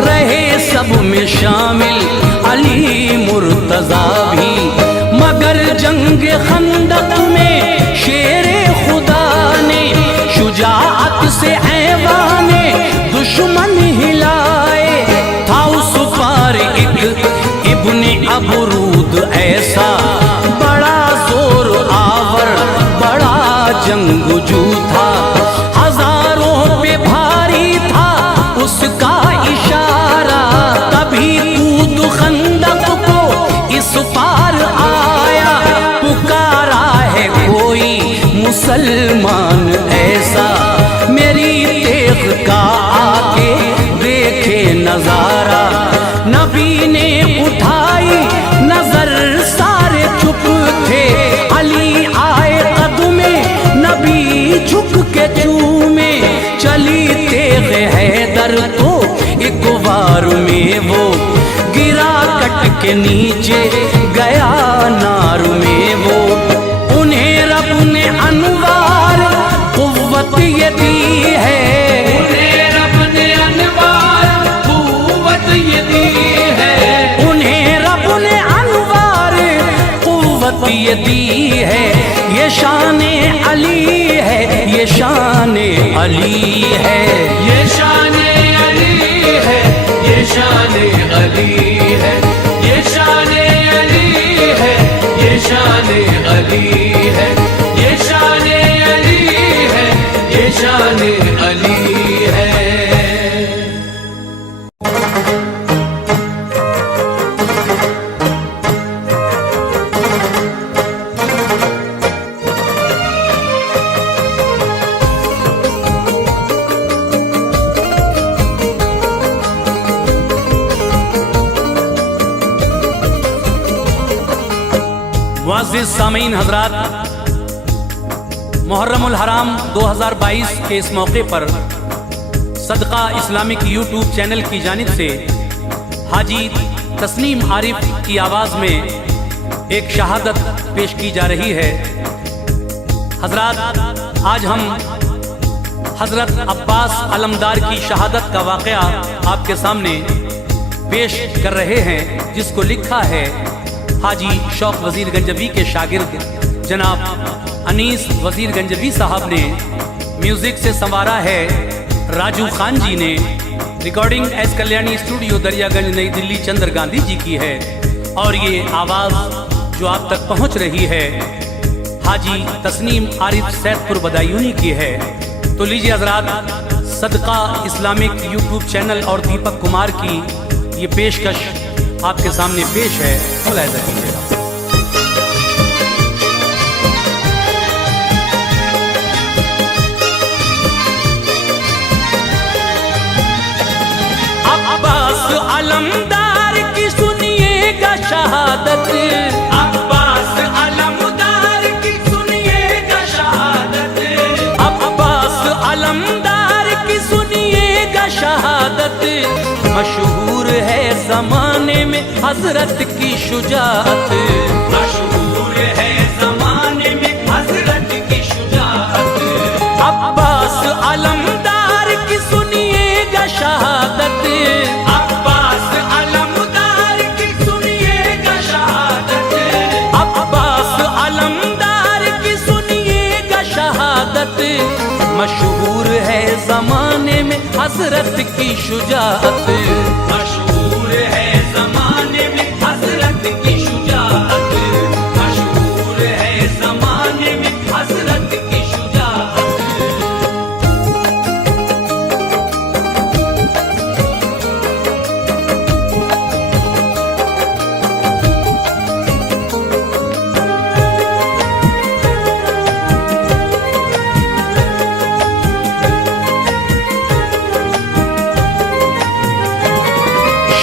रहे सब में शामिल अली मुर्तज़ा भी। मगर जंग खंदक में शेरे खुदा ने, शुजाअत से ऐवाने दुश्मन हिलाए। था उस पार एक इब्ने अबरूद ऐसा, बड़ा जोर आवर बड़ा जंगजू था। हजारों पे भारी था उसका इशारा, तभी कूद खंदक को इस पार आया। पुकारा है कोई मुसलमान ऐसा, मेरी तेग का आके देखे नजारा। नबी ने उठाई नजर सारे चुप थे, अली आए कदमे नबी झुक के चूमे। चली तेग हैदर तो एक वार में वो गिरा कट के नीचे गया नार में वो। उन्हें रब ने अनवार कुव्वत ये दी है, उन्हें रब ने अनवार कुव्वत ये दी है, उन्हें रब ने अनवार कुव्वत ये दी है। ये अली है। ये शान अली है, ये शान अली है, ये शान अली है, ये शान अली है, ये शान अली है, ये शान अली है। मुअज़्ज़िज़ सामीन हज़रात, मुहर्रमुल हराम 2022 के इस मौके पर सदका इस्लामिक यूट्यूब चैनल की जानिब से हाजी तस्नीम आरिफ की आवाज़ में एक शहादत पेश की जा रही है। हज़रात, आज हम हज़रत अब्बास अलमदार की शहादत का वाक़या आपके सामने पेश कर रहे हैं, जिसको लिखा है हाजी शौक वज़ीर गंजवी के शागिर्द जनाब अनीस वज़ीर गंजवी साहब ने। म्यूज़िक से संवारा है राजू खान जी ने। Recording S Kalyani studio Daryaganj नई दिल्ली चंद्र गांधी जी की है। और ये आवाज़ जो आप तक पहुंच रही है हाजी तस्नीम आरिफ सैदपुर बदायूनी की है। तो लीजिए हज़रात, सदका इस्लामिक यूट्यूब चैनल और दीपक कुमार की ये पेशकश आपके सामने पेश है, मुलाहिज़ा कीजिएगा। अब्बास अलमदार की सुनिएगा शहादत, अब्बास अलमदार की सुनिएगा शहादत, अब्बास अलमदार की सुनिएगा शहादत। मशहूर है ज़माने में हज़रत की शुजाअत, मशहूर है ज़माने में हज़रत की शुजाअत। अब्बास अलमदार की सुनिएगा शहादत, अब्बास अलमदार की सुनिएगा शहादत, अब्बास अलमदार की सुनिएगा शहादत। मशहूर है ज़माने में हज़रत की शुजाअत, मशहूर है ज़माने में हज़रत की शुजाअत, मशहूर है ज़माने में हज़रत की शुजाअत।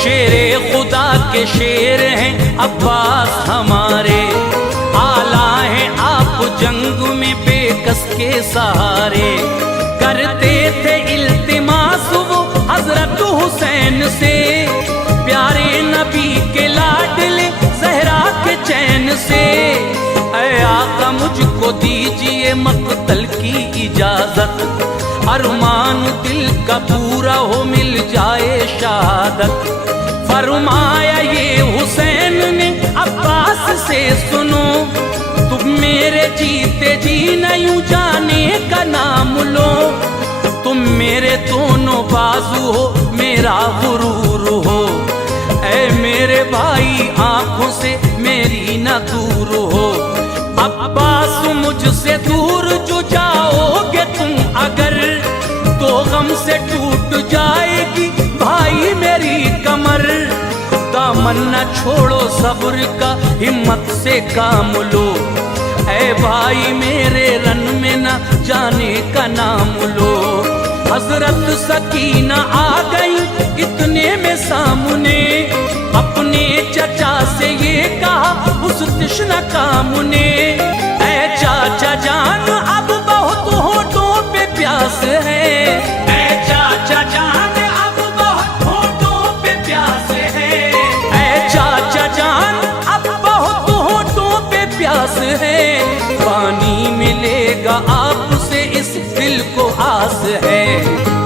शेरे खुदा के शेर हैं अब्बास हमारे, आला हैं आप जंग में बेकस के सहारे। करते थे इल्तिमास वो हजरत हुसैन से, प्यारे नबी के लाडले ज़हरा के चैन से। ऐ आका मुझको दीजिए मक़तल की इजाज़त, अरमान दिल का पूरा हो मिल जाए शहादत। फरमाया ये हुसैन ने अब्बास से सुनो, तुम मेरे जीते जी नहीं जाने का नाम लो। तुम मेरे दोनों बाजू हो, मेरा गुरूर हो। ऐ मेरे भाई आंखों से मेरी न दूर हो। अब्बास मुझसे दूर जो जाओगे तुम अगर, तो गम से टूट जाएगी भाई मेरी कमर। दामन न छोड़ो सब्र का, हिम्मत से काम लो। ऐ भाई मेरे रन में न जाने का नाम लो। हजरत सकीना आ गई इतने में सामने, अपने चचा से ये कहा उस तृष्णा काम ने। ऐ चाचा जान अब बहुत होठों पे प्यास है, ऐ चाचा जान अब बहुत होठों पे प्यास है, ऐ चाचा जान अब बहुत होठों पे प्यास है। पानी मिलेगा आपसे इस दिल को आस है,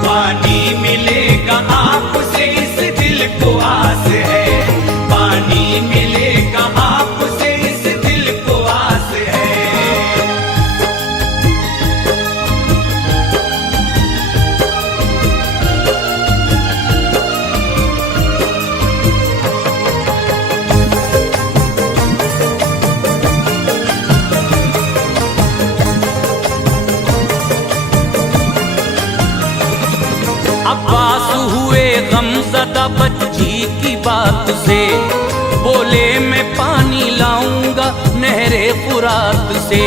पानी मिलेगा आपसे इस दिल को आस है, पानी मिलेगा आपसे इस दिल को आस है। अब्बास हुए गमज़दा बच्ची की बात से, बोले मैं पानी लाऊंगा नहरे फुरात से।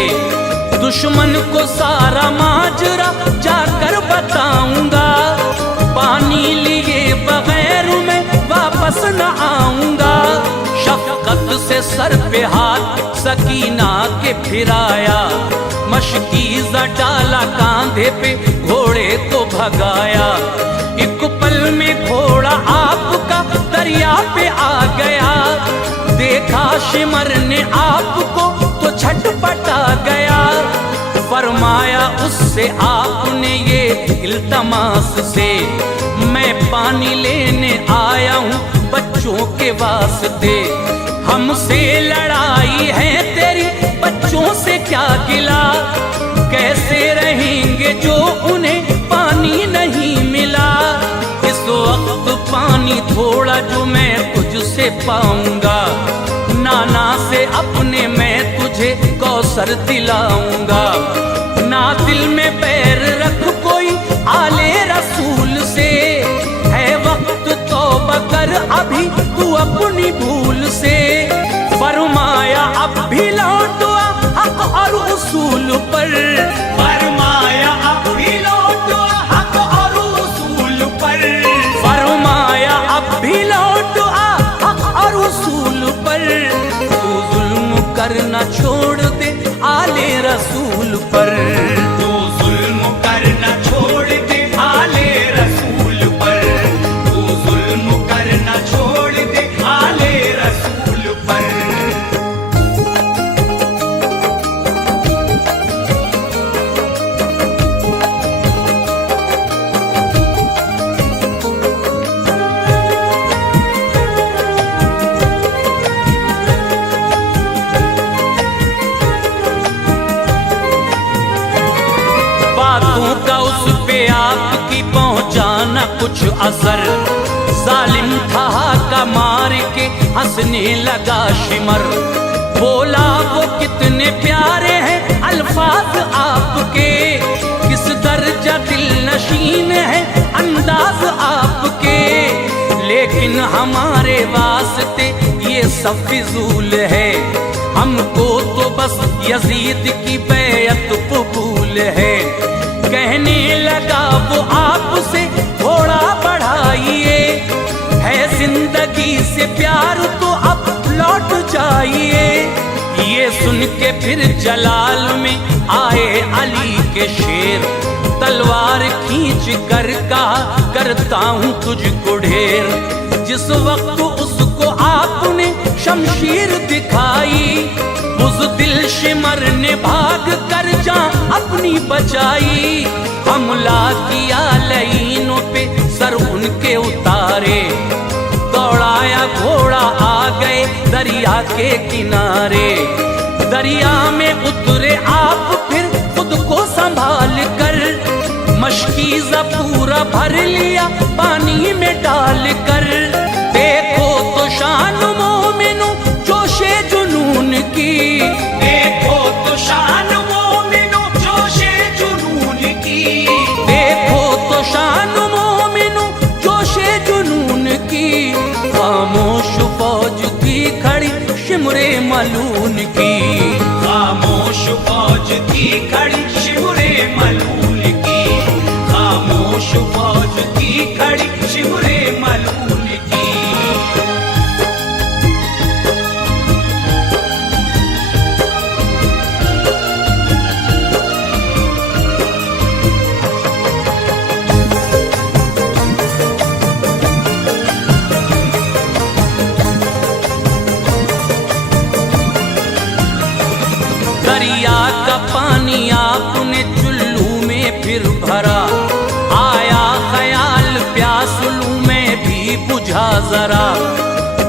दुश्मन को सारा माजरा जाकर बताऊंगा, पानी लिए बगैर मैं वापस न आऊंगा। शफकत से सर पे हाथ सकीना के फिराया, मशकीज़ा डाला कांधे पे घोड़े को भगाया। एक पल में घोड़ा आपका दरिया पे आ गया, देखा शिमर ने आपको तो झटपटा गया। फरमाया उससे आपने ये इल्तमास से, मैं पानी लेने आया हूँ बच्चों के वास्ते। हमसे लड़ाई है तेरी बच्चों से क्या गिला, कैसे रहेंगे जो उन्हें पानी नहीं मिला। इस वक्त पानी थोड़ा जो मैं तुझसे पाऊंगा, नाना से अपने मैं तुझे कौसर दिलाऊंगा। ना दिल में पैर रख कोई आले रसूल से, है वक्त तौबा कर अभी तू अपनी भूल से। फरमाया अब भी लौट आ हक और उसूल पर, फरमाया अब भी लौट आ हक और उसूल पर, फरमाया अब भी लौट आ हक और उसूल पर। तू जुल्म करना छोड़ दे आले रसूल पर, तू जुल्म करना छोड़ दे आले रसूल पर, तू जुल्म करना छोड़ दे आले रसूल पर। बातों का उस पे आपकी पहुंचाना कुछ असर, जालिम था का मार के हंसने लगा शिमर। बोला वो कितने प्यारे हैं अल्फाज आपके, किस दर्जा दिल नशीन है अंदाज आपके। लेकिन हमारे वास्ते ये सब फिजूल है, हमको तो बस यजीद की बैयत कबूल है। कहने लगा वो आपसे थोड़ा बढ़ाइए, है जिंदगी से प्यार तो अब लौट जाइए। ये सुन के फिर जलाल में आए अली के शेर, तलवार खींच कर कहा करता हूँ तुझको ढेर। जिस वक्त उसको आपने शमशीर दिखाई, उस दिल शिमर ने भाग कर जान अपनी बचाई। हमला किया लईनों पे सर उनके उतारे, दौड़ाया घोड़ा आ गए दरिया के किनारे। दरिया में उतरे आप फिर खुद को संभाल कर, मशकीज़ा पूरा भर लिया पानी में डाल कर। देखो तो शान मोमिनो जोशे जुनून की, देखो तो शान मोमिनो जोशे जुनून की, देखो तो शान मोमिनो जोशे जुनून की। खामोश फौज थी खड़ी शिमरे मलून की, खामोश फौज थी खड़ी शिमरे मलून की, खामोश फौज थी खड़ी शिमरे मलून की। दरिया का पानी आपने चुल्लू में फिर भरा, आया ख्याल प्यास लूं मैं भी बुझा जरा।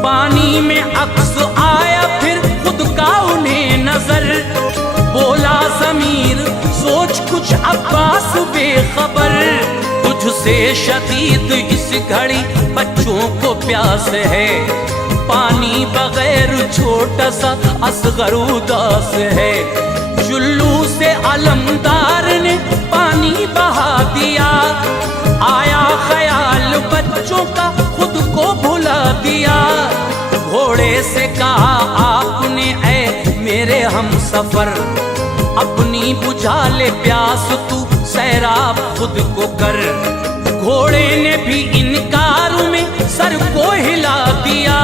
पानी में अक्स आया फिर खुद का उन्हें नजर, बोला ज़मीर सोच कुछ अब्बास बेखबर। तुझसे शदीद इस घड़ी बच्चों को प्यास है, पानी बगैर छोटा सा असगर उदास है। चुल्लू से अलमदार ने पानी बहा दिया, आया ख्याल सफर, अपनी बुझा ले प्यास तू सैराब खुद को कर। घोड़े ने भी इनकार में सर को हिला दिया,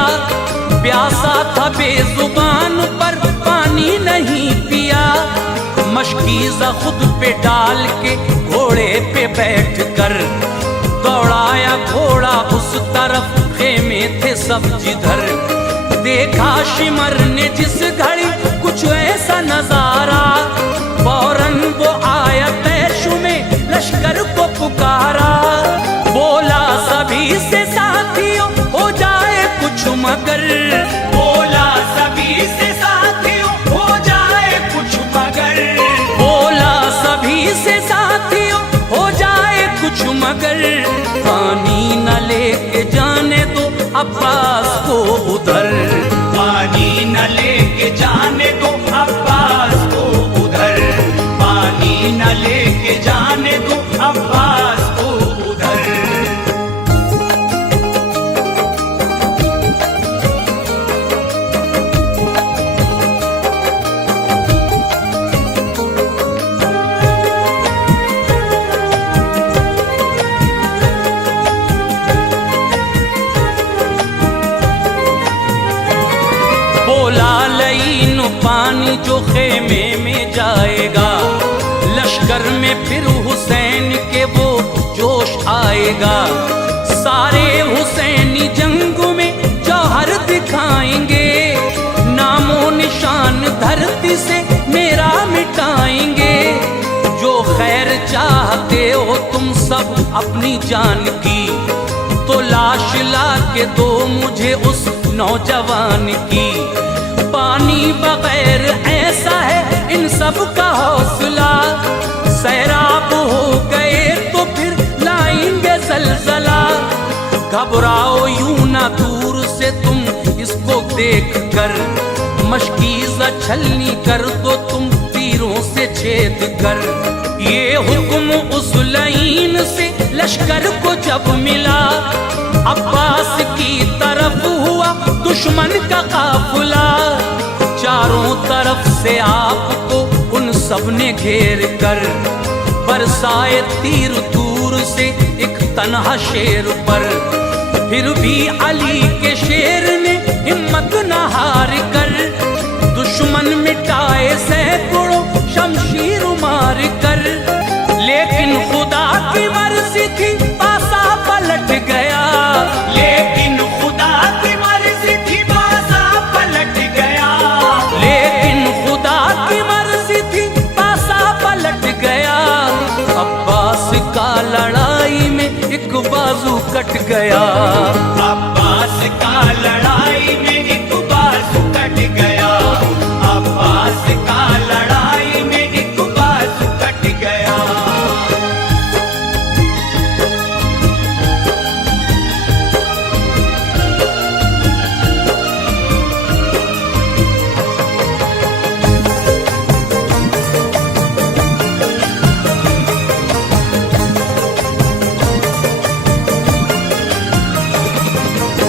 प्यासा था बेजुबान पर पानी नहीं पिया। मशकीज़ा खुद पे डाल के घोड़े पे बैठ कर, दौड़ाया घोड़ा उस तरफ, खेमे थे सब जिधर। देखा शिमर ने जिस घड़ी कुछ ऐसा नजारा, फौरन वो आया तैशु में लश्कर को पुकारा। बोला सभी से साथियों हो जाए कुछ मगर, बोला सभी से साथियों हो जाए कुछ मगर, बोला सभी से साथियों हो जाए कुछ मगर। पानी न लेके जाने दो अब्बास को उधर, पानी न लेके जाने दो अब्बास को उधर, पानी न लेके जाने दो अब्बास को उधर। बोला लईन पानी जो खेमे में जाएगा, लश्कर में फिर हुसैन के वो जोश आएगा। सारे हुसैनी जंग में जौहर दिखाएंगे, नामो निशान धरती से मेरा मिटाएंगे। जो खैर चाहते हो तुम सब अपनी जान की, तो लाश ला के दो मुझे उस नौजवान की। पानी बगैर ऐसा है इन सब का हौसला, सैराब हो गए तो फिर लाएंगे जलजला। घबराओ यूं ना दूर से तुम इसको देख कर, मशकीज़ा छलनी कर दो तुम तीरों से छेद कर। ये हुक्म उस लईन से लश्कर को जब मिला, अब्बास की तरफ हुआ दुश्मन का काफिला। चारों तरफ से आपको उन सब ने घेर कर, बरसाए तीर दूर से एक तन्हा शेर पर। फिर भी अली के शेर ने हिम्मत न हार कर, दुश्मन मिटाए सैकड़ों शमशीर मार कर। लेकिन खुदा की मर्जी थी पासा पलट गया, लेकिन खुदा की मर्जी थी पासा पलट गया, लेकिन खुदा की मर्जी थी पासा पलट गया। अब्बास का लड़ाई में एक बाजू कट गया, अब्बास का लड़ाई में एक बाजू कट गया, अब्बास का लड़ाई में एक बाजू कट गया।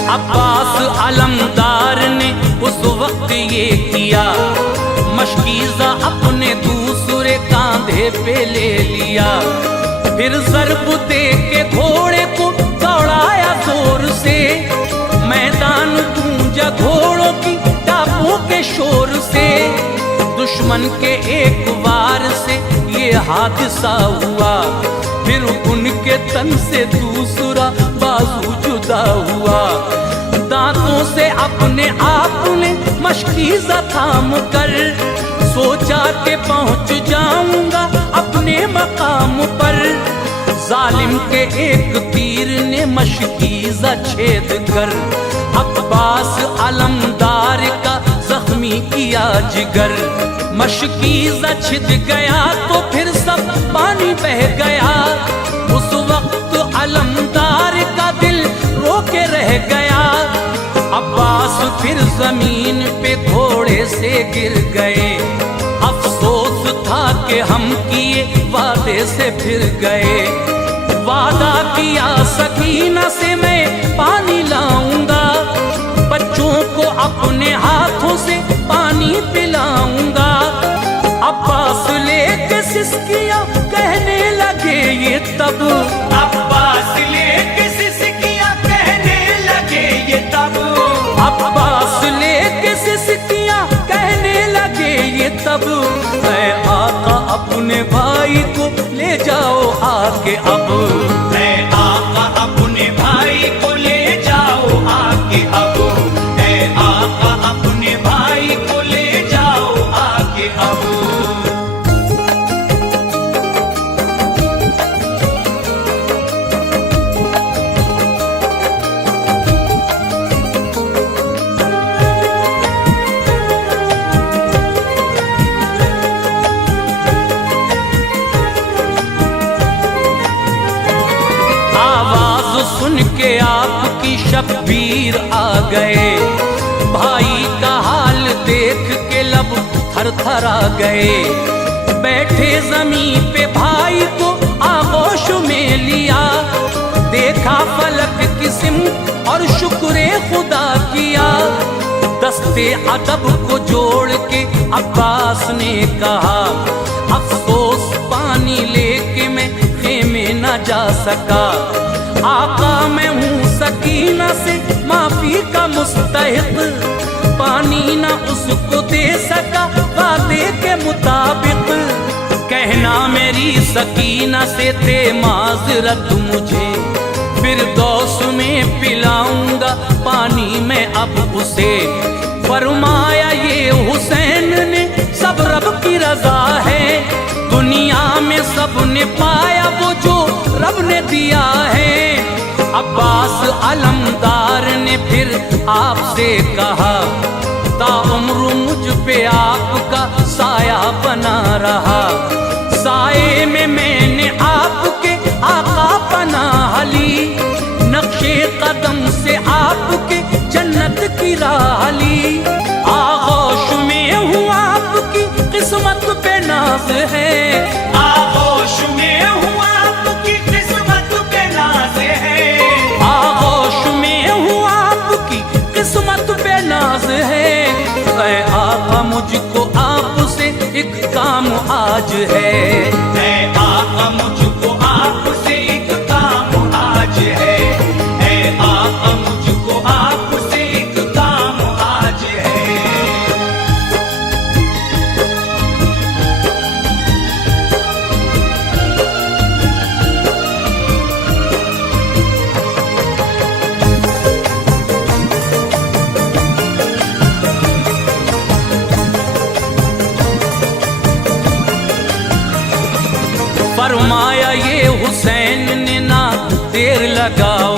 अब्बास अलमदार ने उस वक्त ये किया, मशकीज़ा अपने दूसरे कांधे पे ले लिया। फिर ज़रब दे के घोड़े को दौड़ाया जोर से, मैदान गूंजा घोड़ों की टापों के शोर से। दुश्मन के एक वार से ये हादसा हुआ, फिर उनके तन से दूसरा बाजू जुदा हुआ। दांतों से अपने आप ने मशकीज़ा थाम कर, सोचा के पहुंच जाऊंगा अपने मकाम पर। जालिम के एक तीर ने मशकीज़ा छेद कर, अब्बास अलमदार का जख्मी किया जिगर। मशकीज़ा छिद गया तो फिर सब पानी बह गया, उस वक्त अलमदार का दिल रो के रह गया। अब्बास फिर जमीन पे घोड़े से गिर गए, अफसोस था कि हम किए वादे से फिर गए। वादा किया सकीना से मैं पानी लाऊंगा, बच्चों को अपने हाथों से पानी पिलाऊंगा। तब, अब्बास लेके सिसकियां कहने लगे ये तब, अब्बास लेके सिसकियां कहने लगे ये तब, ऐ आका अपने भाई को ले जाओ आके अब, ऐ आका अपने भाई को ले जाओ आके अब, ऐ आका अपने भाई को ले जाओ आके अब। सुन के आपकी शब्बीर आ गए, भाई का हाल देख के लब थर थर आ गए, बैठे जमीन पे भाई को आगोश में लिया, देखा फलक किस्म और शुक्र खुदा किया, दस्ते अदब को जोड़ के अब्बास ने कहा, अफसोस पानी लेके मैं खेमे न जा सका, आका मैं हूँ सकीना से माफी का मुस्तहिक, पानी ना उसको दे सका वादे के मुताबिक, कहना मेरी सकीना से दे माजरत मुझे, फिर दौस में पिलाऊंगा पानी मैं अब उसे, फरमाया ये हुसैन ने सब रब की रजा है, दुनिया में सब ने पाया वो जो रब ने दिया है, अब्बास अलमदार ने फिर आपसे कहा, ताउम्र मुझ पे आपका साया बना रहा, साए में मैंने आपके आका पनाह ली, नक्शे कदम से आपके जन्नत की राह ली, आगोश में हूँ आपकी किस्मत पे नाज है, आगोश में हूँ आपकी किस्मत पे नाज है, आगोश में हूँ आपकी किस्मत पे नाज है, ऐ आका मुझको आपसे एक काम आज है, ऐ आका मुझको आपसे एक काम आज है, ऐ आका मुझको आपसे एक काम आज है। फरमाया ये हुसैन ने ना देर लगाओ,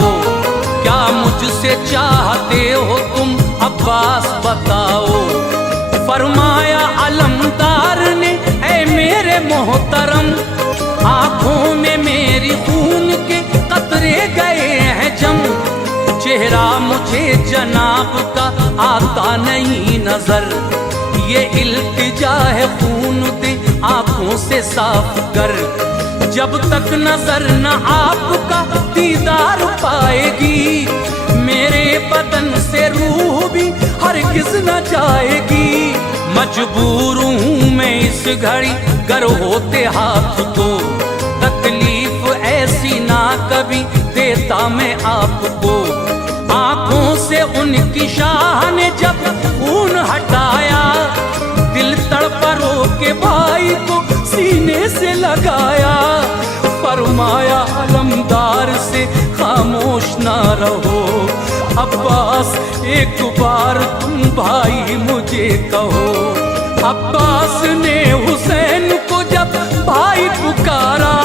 क्या मुझसे चाहते हो तुम अब्बास बताओ, फरमाया अलमदार ने ऐ मेरे मोहतरम, आंखों में मेरी खून के कतरे गए हैं जम, चेहरा मुझे जनाब का आता नहीं नजर, ये इल्तिजा है खून दे आंखों से साफ कर, जब तक नजर न आपका दीदार पाएगी, मेरे बदन से रूह भी हरगिज न जाएगी, मजबूर हूँ मैं इस घड़ी गर होते हाथ तो, तकलीफ ऐसी ना कभी देता मैं आपको, आंखों से उनकी शाह ने जब खून हटाया, दिल तड़पा रो के भाई को सीने से लगाया, फरमाया अलमदार से खामोश ना रहो, अब्बास एक बार तुम भाई मुझे कहो, अब्बास ने हुसैन को जब भाई पुकारा,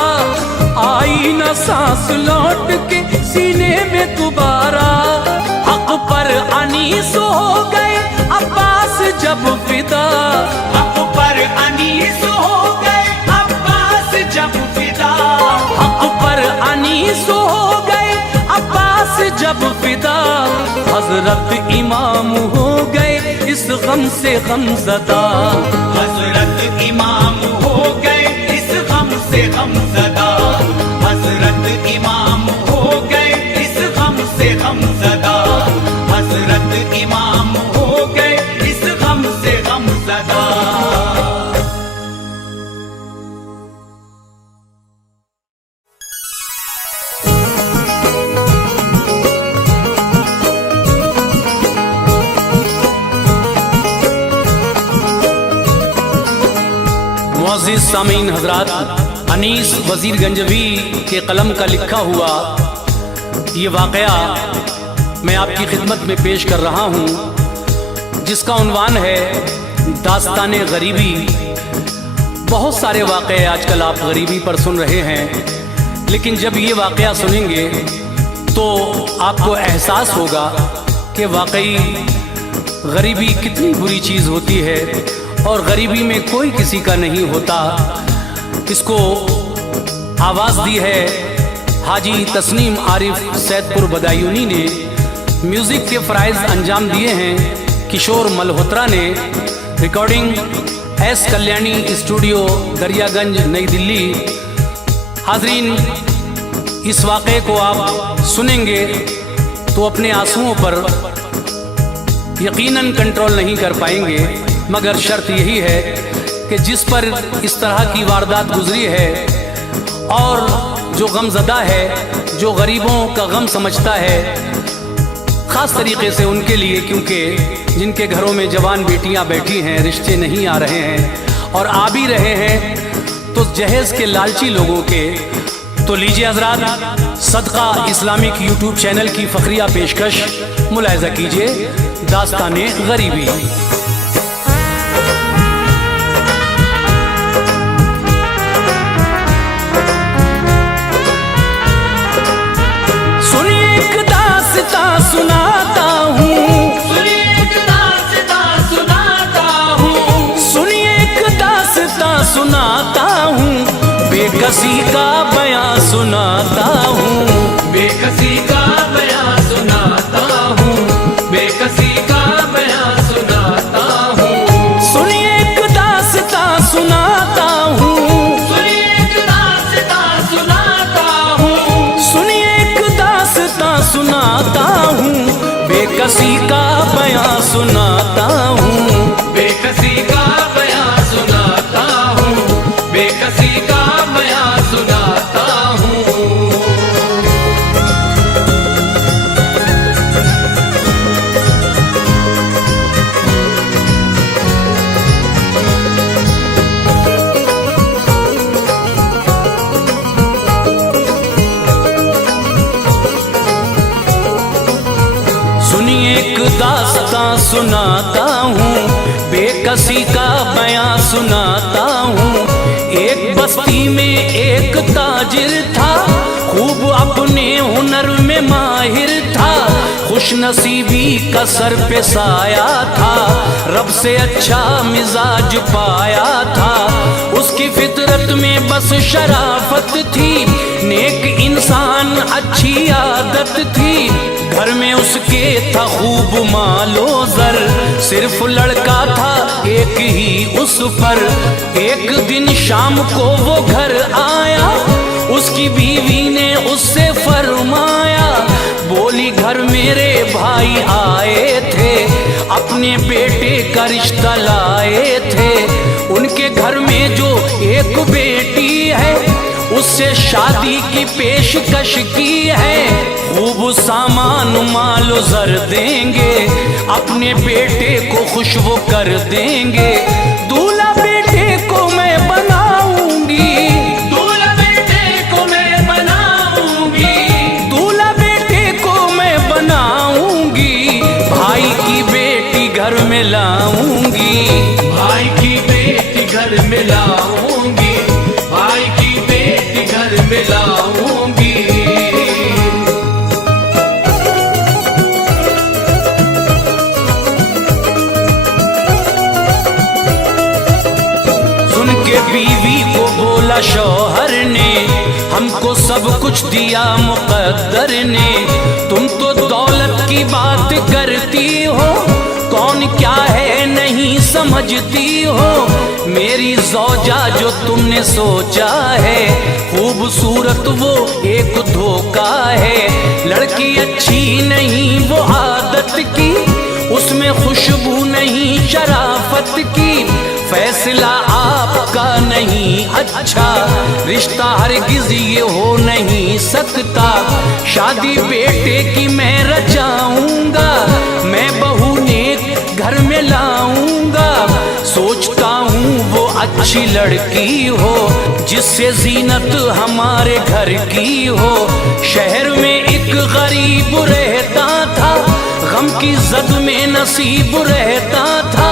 आई न सांस लौट के सीने में दोबारा, हक पर अनीस हो गए अब्बास जब फिदा, हक पर अनीस हो गए अब्बास जब फिदा, हक पर अनीस हो गए अब्बास जब फिदा, हजरत इमाम हो गए इस गम से गमज़दा, हजरत इमाम हो गए इस गम से गमज़दा, हजरत इमाम हो गए इस गम से गमज़दा, हजरत इमाम हो गए इस गम से गमज़दा। मुअज़्ज़िज़ सामीन हज़रात, अनीस वज़ीर गंजवी के कलम का लिखा हुआ ये वाक़या मैं आपकी खिदमत में पेश कर रहा हूँ, जिसका उन्वान है दास्ताने गरीबी। बहुत सारे वाक़े आजकल आप गरीबी पर सुन रहे हैं, लेकिन जब ये वाक़या सुनेंगे तो आपको एहसास होगा कि वाकई गरीबी कितनी बुरी चीज़ होती है और गरीबी में कोई किसी का नहीं होता। इसको आवाज़ दी है हाजी तस्नीम आरिफ सैदपुर बदायूनी ने, म्यूज़िक के फ़राइज़ अंजाम दिए हैं किशोर मल्होत्रा ने, recording S Kalyani studio Daryaganj नई दिल्ली। हाज़रीन, इस वाक़े को आप सुनेंगे तो अपने आंसुओं पर यकीनन कंट्रोल नहीं कर पाएंगे, मगर शर्त यही है कि जिस पर इस तरह की वारदात गुजरी है और जो गमज़दा है, जो गरीबों का गम समझता है, ख़ास तरीके से उनके लिए, क्योंकि जिनके घरों में जवान बेटियां बैठी हैं, रिश्ते नहीं आ रहे हैं और आ भी रहे हैं तो जहेज़ के लालची लोगों के। तो लीजिए हज़रात, सदका इस्लामिक यूट्यूब चैनल की फ़खरिया पेशकश मुलाहिज़ा कीजिए, दास्ताने गरीबी। सुनिए एक दास्तां सुनाता हूँ, सुनिए एक दास्तां सुनाता हूँ, सुनिए एक दास्तां सुनाता हूँ, बेकसी का बयां सुनाता हूँ, बेकसी का बयां सुनाता हूँ, बेकसी का बयां सुनाता हूँ। सुनिए एक दास्तां सुनाता हूँ, सुनिए एक दास्तां सुनाता हूँ, सुनिए एक दास्तां सुनाता हूँ, बेकसी का बयां सुनाता हूँ, बेकसी का बयां सुनाता हूँ, बेकसी का बयां सुनाता हूँ। सुनिए एक दास्तां सुनाता हूँ, बेकसी का बयां सुनाता हूँ। एक बस्ती में एक ताजिर था, खूब अपने हुनर में माहिर था, खुश नसीबी का सर पे साया था, रब से अच्छा मिजाज पाया था। उसकी फितरत में बस शराफत थी, नेक इंसान अच्छी आदत थी, घर में उसके था खूब मालो ज़र, सिर्फ लड़का था एक ही उस पर। एक दिन शाम को वो घर आया, उसकी बीवी ने उससे फरमाया, बोली घर मेरे भाई आए थे, अपने बेटे का रिश्ता लाए थे, उनके घर में जो एक बेटी है उससे शादी की पेशकश की है, खूब सामान मालो ज़र देंगे, अपने बेटे को खुश वो कर देंगे, दूल्हा बेटे को मैं बनाऊंगी, दूल्हा बेटे को मैं बनाऊंगी, दूल्हा बेटे को मैं बनाऊंगी, भाई की बेटी घर में लाऊंगी, भाई की बेटी घर में लाऊंगी, भाई की बेटी घर में लाऊंगी। सुन के बीवी को बोला शौहर ने, हमको सब कुछ दिया मुकद्दर ने, तुम तो दौलत की बात करती हो, कौन क्या है नहीं समझती हो, मेरी ज़ौजा जो तुमने सोचा है, खूबसूरत वो एक धोखा है, लड़की अच्छी नहीं वो आदत की, उसमें खुशबू नहीं शराफत की, फैसला आपका नहीं अच्छा, रिश्ता हरगिज़ ये हो नहीं सकता, शादी बेटे की मैं रचाऊंगा, मैं बहू नेक घर में लाऊंगा, सोचता हूँ वो अच्छी लड़की हो, जिससे जीनत हमारे घर की हो। शहर में एक गरीब रहता था, गम की जद में नसीब रहता था।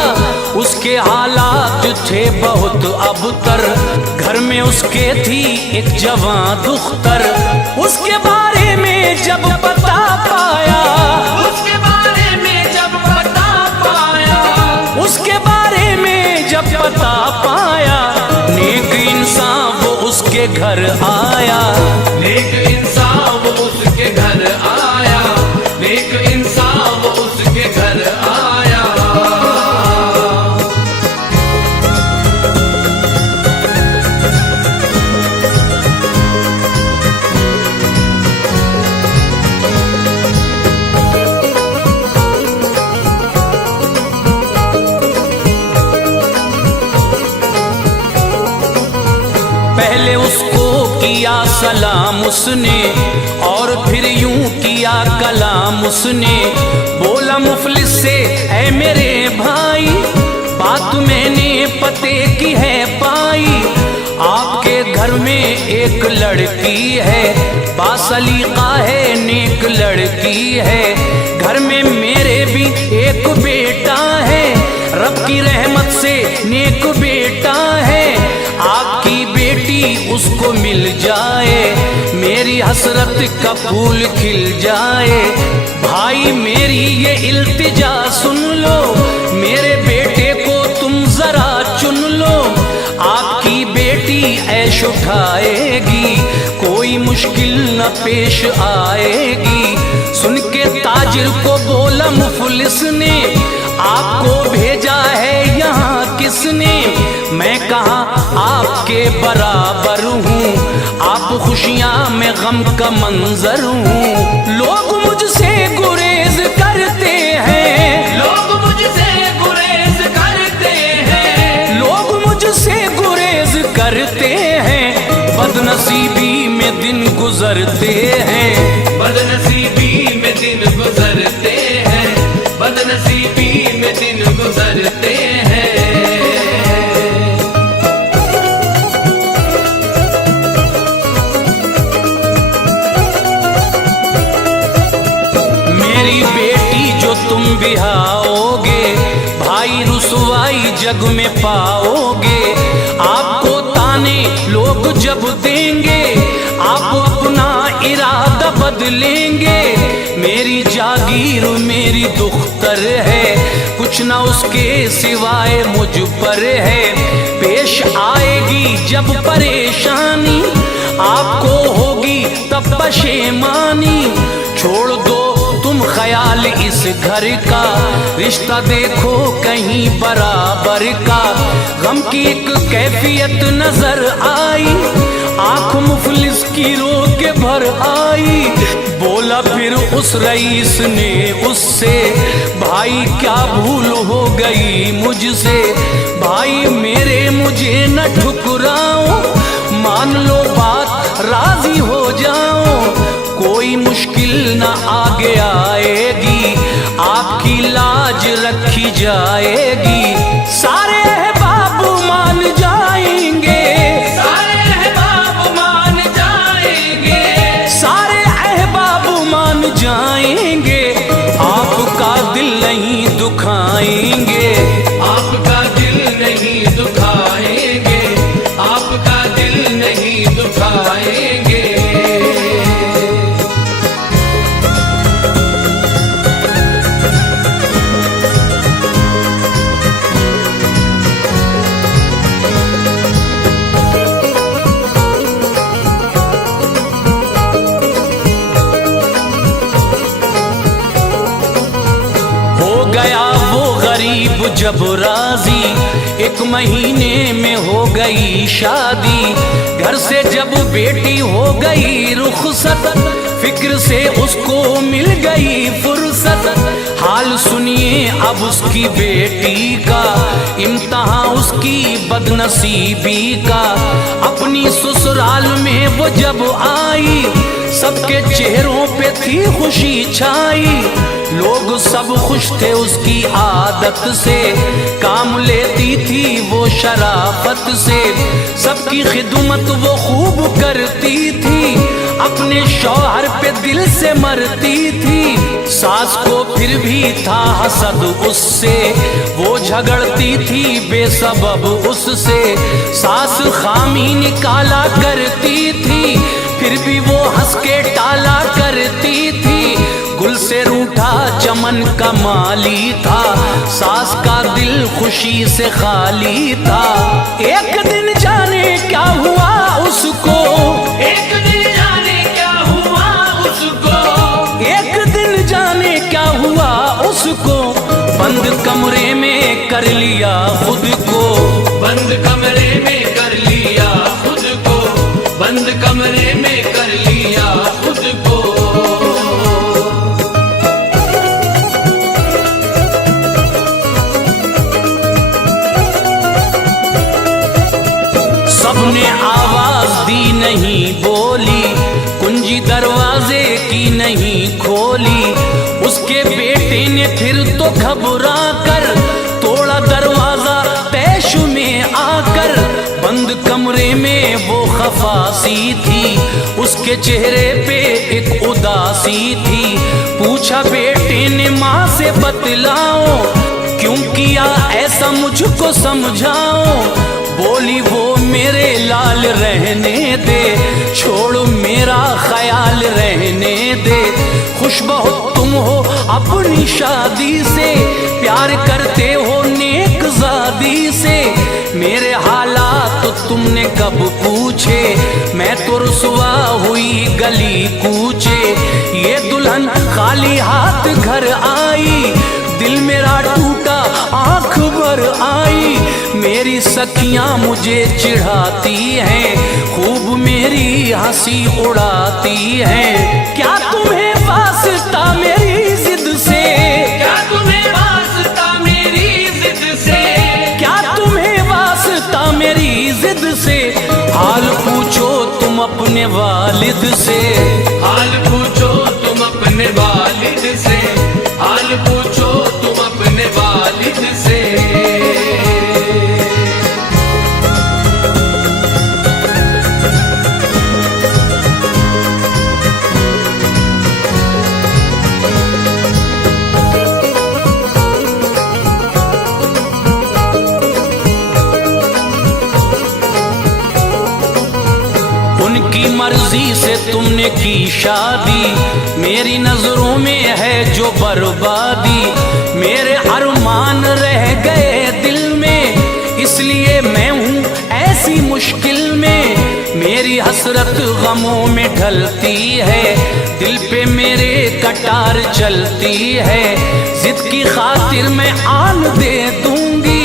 उसके हालात थे बहुत अबतर, घर में उसके थी एक जवां दुख्तर। उसके बारे में जब पता पाया, उसके बारे में जब पता पाया, उसके बारे में जब पता पाया, नेक इंसान वो उसके घर आया। नेक इंसान वो उसके घर आया, नेक इंसान वो उसके घर आया। पहले उसको किया सलाम उसने, और फिर यूं किया कलाम उसने। बोला मुफलिस से ऐ मेरे भाई, बात मैंने पते की है पाई। आपके घर में एक लड़की है, बासलीका है, नेक लड़की है। घर में मेरे भी एक बेटा है, रब की रहमत से नेक बेटा है। आपकी बेटी उसको मिल जाए, मेरी हसरत का फूल खिल जाए। भाई मेरी ये इल्तिजा सुन लो, मेरे बेटे को तुम जरा चुन लो। आपकी बेटी ऐश उठाएगी, कोई मुश्किल न पेश आएगी। सुन के ताजिर को बोला मुफलिस ने, आपको भेजा है यहाँ किसने? मैं कहा आपके बराबर हूँ, आप खुशियाँ में गम का मंजर हूँ। लोग मुझसे गुरेज करते हैं, लोग मुझसे गुरेज करते हैं, लोग मुझसे गुरेज करते हैं। बदनसीबी में दिन गुजरते हैं, बदनसीबी में दिन गुजरते हैं, बदनसीबी में दिन गुजरते हैं। मेरी बेटी जो तुम बिहाओगे, भाई रुसवाई जग में पाओगे। आपको ताने लोग जब देंगे, आप अपना इरादा बदलेंगे। मेरी जागीर मेरी दुख्तर है, कुछ ना उसके सिवाय मुझ पर है। पेश आएगी जब परेशानी, आपको होगी तब पशेमानी। छोड़ दो तुम ख्याल इस घर का, रिश्ता देखो कहीं बराबर का। गम की एक कैफियत नजर आई, आंख मुफलिस की रो के भर आई। बोला फिर उस रईस ने उससे, भाई क्या भूल हो गई मुझसे। भाई मेरे मुझे न ठुकराओ, मान लो बात राजी हो जाओ। कोई मुश्किल न आगे आएगी, आपकी लाज रखी जाएगी। सारे अहबाब मान जाएंगे, सारे अहबाब मान जाएंगे, सारे अहबाब मान जाएंगे। आपका दिल नहीं दुखाएंगे, आपका दिल नहीं दुखाएंगे, आपका दिल नहीं दुखाएंगे। जब राजी, एक महीने में हो गई शादी। घर से जब बेटी हो गई रुखसत, फिक्र से उसको मिल गई फुर्सत। हाल सुनिए अब उसकी बेटी का, इम्तहान उसकी बदनसीबी का। अपनी ससुराल में वो जब आई, सबके चेहरों पे थी खुशी छाई, लोग सब खुश थे उसकी आदत से, काम लेती थी वो शराफत से, सबकी खिदमत वो खूब करती थी, अपने शौहर पे दिल से मरती थी। सास को फिर भी था हसद उससे, वो झगड़ती थी बेसबब उससे, सास खामी निकाला करती थी, फिर भी वो हंस के टाला करती थी। गुल से रूठा चमन का माली था, सास का दिल खुशी से खाली था। एक दिन जाने क्या हुआ उसको, एक दिन जाने क्या हुआ उसको, एक दिन जाने क्या हुआ उसको, बंद कमरे में कर लिया खुद को, बंद कमरे में कर लिया खुद को, बंद कमरे में कर लिया खुद को। सबने आवाज दी नहीं बोली, कुंजी दरवाजे की नहीं खोली, उसके बेटे ने फिर तो घबरा कर तोड़ा दरवाजा पेश में आकर, बंद कमरे में वो खफासी थी, उसके चेहरे पे एक उदासी थी। पूछा बेटे ने माँ से बतलाओ, क्यों किया ऐसा मुझको समझाओ, बोली वो मेरे लाल रहने दे, छोड़ मेरा ख्याल रहने दे, खुश बहुत तुम हो अपनी शादी से, प्यार करते हो नेक ज़ादी से, मेरे हालात तो तुमने कब पूछे, मैं तो रुसवा हुई गली कूचे, ये दुल्हन खाली हाथ घर आई, दिल मेरा टूटा आंख भर आई, मेरी सखियां मुझे चिढ़ाती हैं, खूब मेरी हंसी उड़ाती हैं। क्या तुम्हें वास्ता मेरी जिद से, क्या तुम्हें वास्ता मेरी जिद से, क्या तुम्हें वास्ता मेरी जिद से, हाल पूछो तुम अपने वालिद से, हाल पूछो तुम अपने वालिद से, हाल पूछो तुम अपने वालिद से। उनकी मर्जी से तुमने की शादी, मेरी नजरों में है जो बर्बादी, मेरे अरमान रह गए दिल में, इसलिए मैं हूँ ऐसी मुश्किल में, मेरी हसरत गमों में ढलती है, दिल पे मेरे कटार चलती है, जिद की खातिर मैं आन दे दूंगी,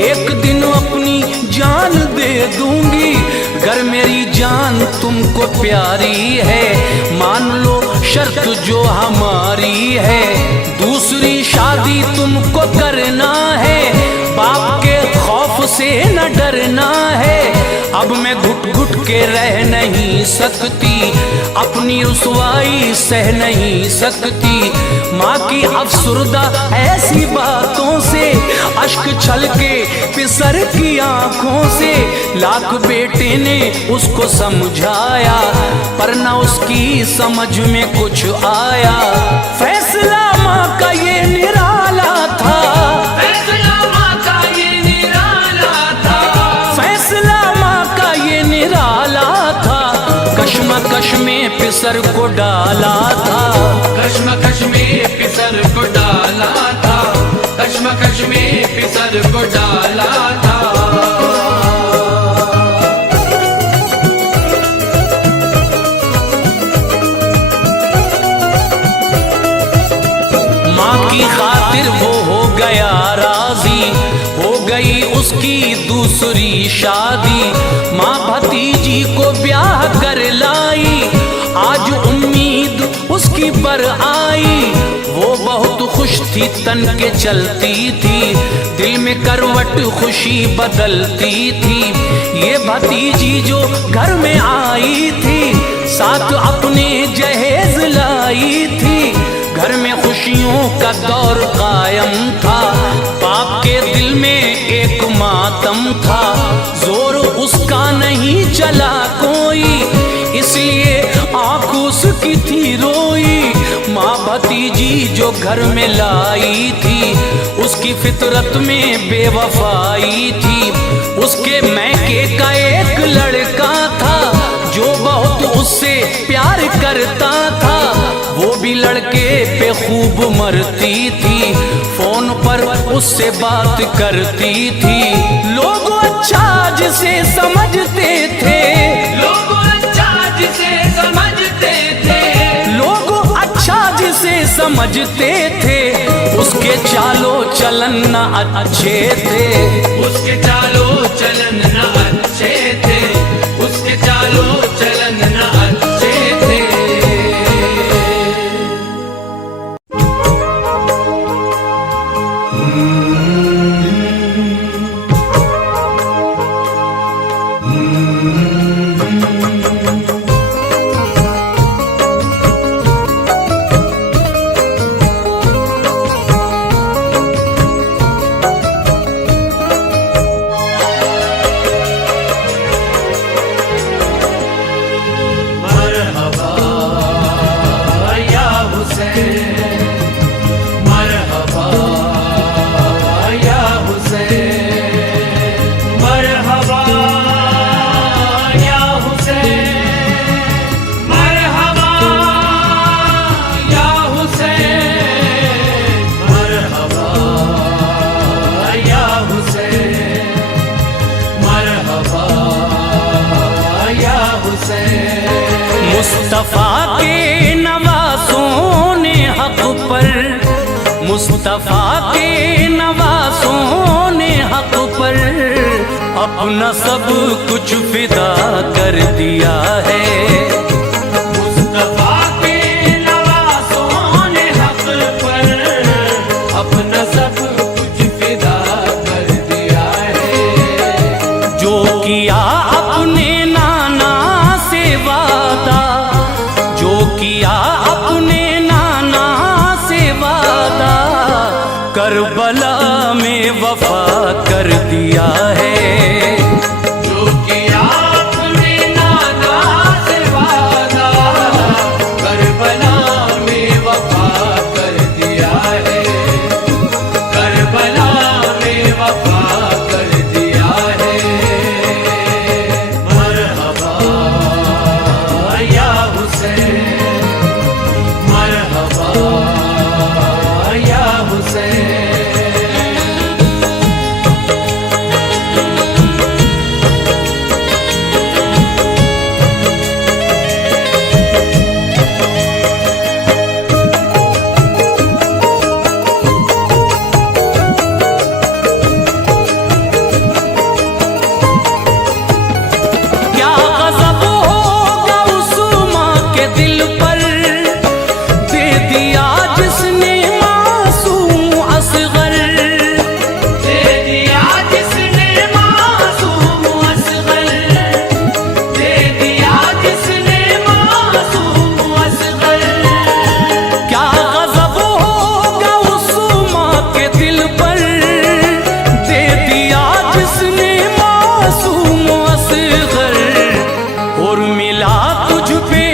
एक दिन अपनी जान दे दूंगी, अगर मेरी जान तुमको प्यारी है, मान लो शर्त जो हमारी है, दूसरी शादी तुमको करना है, बाप के खौफ से न डरना है, अब मैं घुट घुट के रह नहीं सकती, अपनी रुसवाई सह नहीं सकती, माँ की अफसुर्दा ऐसी बातों से, अश्क छलके पिसर की आंखों से, लाख बेटे ने उसको समझाया, पर न उसकी समझ में कुछ आया, फैसला माँ का ये निराला था, फैसला माँ का ये निराला था, फैसला माँ का ये निराला था, कश्मकश में पिसर को डाला था, कश्मकश में पिसर को डाला था, कश्मकश में पिसर को डाला था। माँ की खातिर वो हो गया राजी, हो गई उसकी दूसरी शादी, माँ भतीजी को ब्याह कर लाई, आज उम्मीद उसकी पर आई, वो बहुत खुश थी तन के चलती थी, दिल में करवट खुशी बदलती थी, ये भतीजी जो घर में आई थी, साथ अपने का दौर कायम था, बाप के दिल में एक मातम था, जोर उसका नहीं चला कोई, इसलिए आँख उसकी थी रोई। माँ भतीजी जो घर में लाई थी, उसकी फितरत में बेवफाई थी। उसके मैके का एक लड़का था, जो बहुत उससे प्यार करता था, वो भी लड़के पे खूब मरती थी, फोन पर उससे बात करती थी। लोग अच्छा जिसे समझते थे, लोग अच्छा जिसे समझते थे, लोग अच्छा जिसे समझते थे, उसके चालो चलन न अच्छे थे, उसके चालो चलन न अच्छे थे, उसके चालो चलन न अच्छे थे। मुस्तफा के नवासों ने हक पर, मुस्तफा के नवासों ने हक पर अपना सब कुछ फिदा कर दिया है। मुस्तफा के नवासों ने हक पर अपना सब कुछ फिदा कर दिया है। जो किया अपने नाना से वादा, जो किया अपने नाना से वादा, करबला में वफा कर दिया है। जो किया अपने नाना से वादा, करबला में वफा कर दिया है, करबला में वफा कर दिया है। मरहबा या हुसैन, मरहबा या हुसैन। क्या गज़ब होगा उस माँ के दिल पर, दे दिया जिसने मासूम असग़र, दे दिया जिसने मासूम असग़र, दे दिया जिसने मासूम असग़र। क्या गज़ब होगा उस माँ के दिल पर, दे दिया जिसने मासूम असग़र। और मिला तुझ पे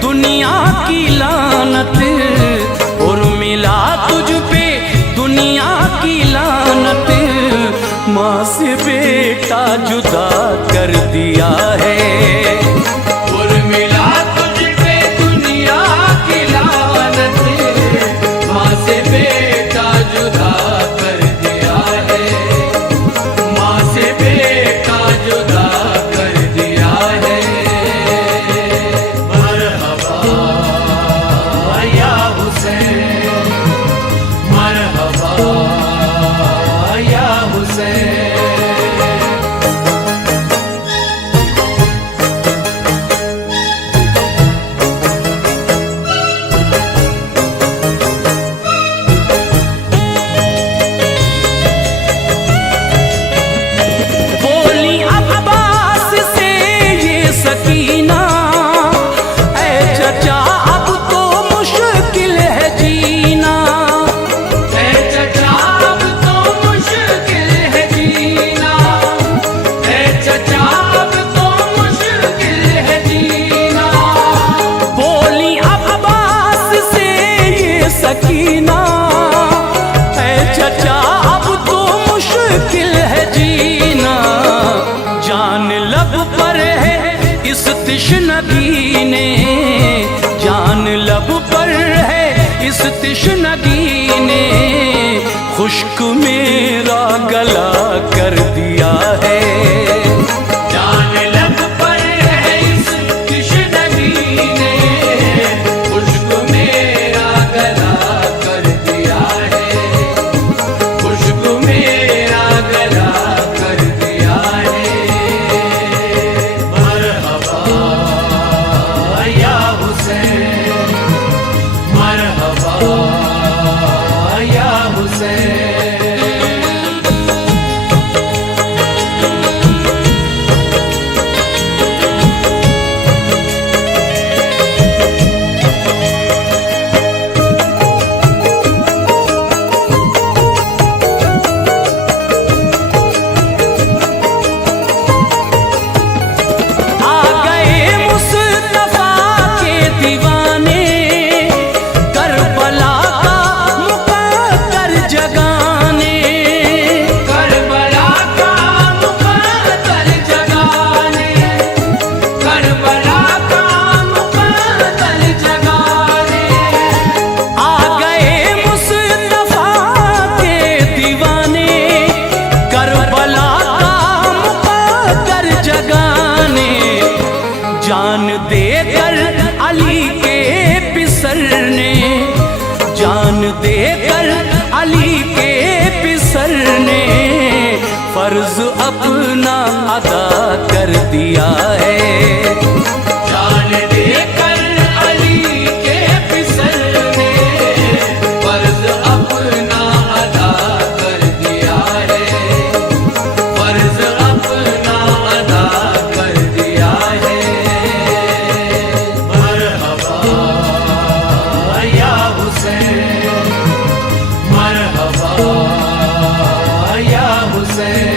दुनिया की लानत, और मिला तुझ पे दुनिया की लानत, माँ से बेटा जुदा कर दिया है। और मिला तुझ पे दुनिया की लानत, माँ से बेटा जुदा कर दिया है, माँ से बेटा जुदा कर दिया है। मरहबा या हुसैन, मरहबा या हुसैन। दिया है। जान देकर अली के फिसलने फर्ज अपना अदा कर दिया है, फर्ज अपना अदा कर दिया है। मरहबा या हुसैन, मरहबा या हुसैन।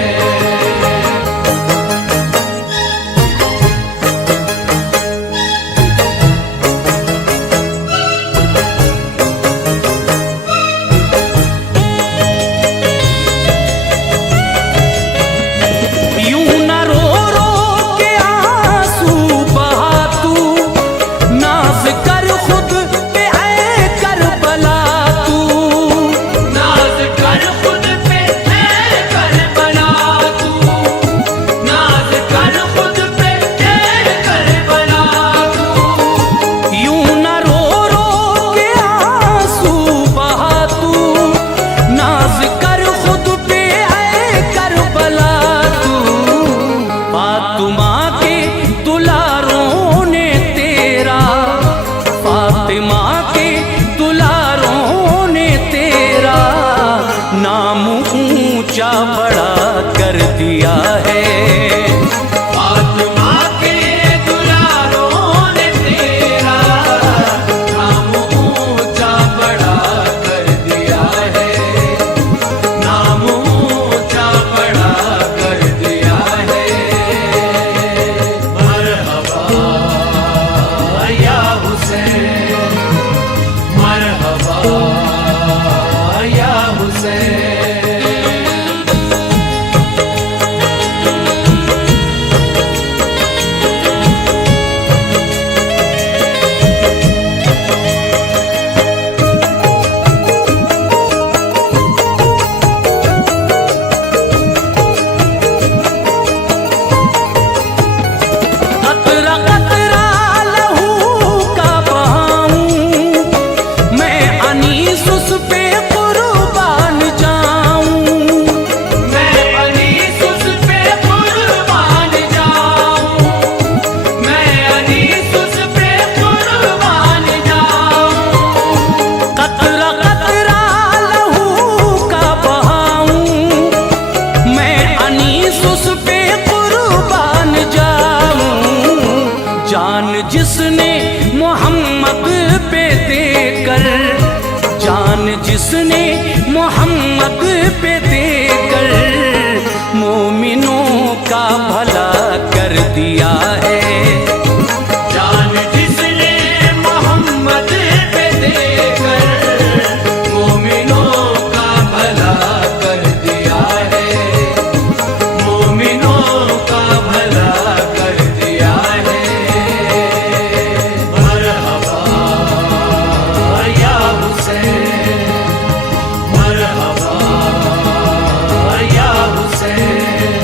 जिसने मोहम्मद पे देकर, जान जिसने मोहम्मद पे देकर मोमिनों का भला कर दिया है। जान जिसने मोहम्मद पे देकर मोमिनों का भला कर दिया है, मोमिनों का भला कर दिया है। मरहबा या हुसैन, मरहबा या हुसैन,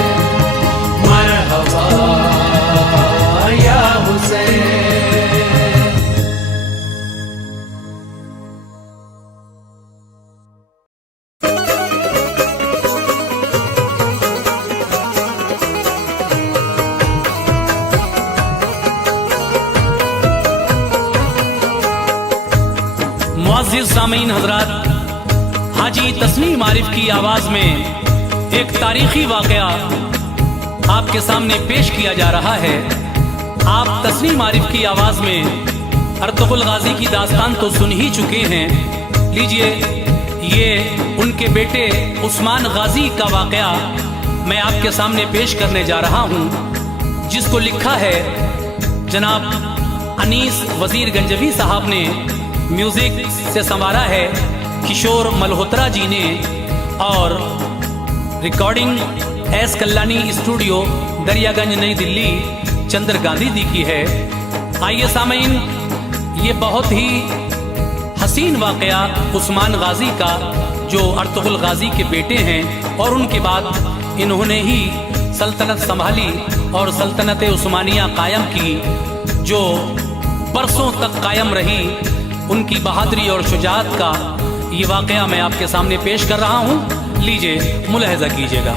मरहबा या हुसैन। मुअज़्ज़िज़ सामीन हज़रात, हाजी तस्नीम आरिफ की आवाज़ में एक तारीखी वाक़या आपके सामने पेश किया जा रहा है। आप तस्नीम आरिफ की आवाज़ में अर्तुग़रुल गाज़ी की दास्तान तो सुन ही चुके हैं। लीजिए, ये उनके बेटे उस्मान गाज़ी का वाक़या मैं आपके सामने पेश करने जा रहा हूँ, जिसको लिखा है जनाब अनीस वज़ीर गंजवी साहब ने, म्यूज़िक से संवारा है किशोर मल्होत्रा जी ने, और रिकॉर्डिंग एस कल्लानी स्टूडियो दरियागंज नई दिल्ली चंद्र गांधी जी की है। आइए सामीन, ये बहुत ही हसीन वाक़या उस्मान गाज़ी का, जो अर्तुग़रुल गाज़ी के बेटे हैं और उनके बाद इन्होंने ही सल्तनत संभाली और सल्तनत उस्मानिया कायम की, जो बरसों तक कायम रही। उनकी बहादुरी और शुजाअत का ये वाक़या मैं आपके सामने पेश कर रहा हूँ। लीजिए मुलाहिज़ा कीजिएगा।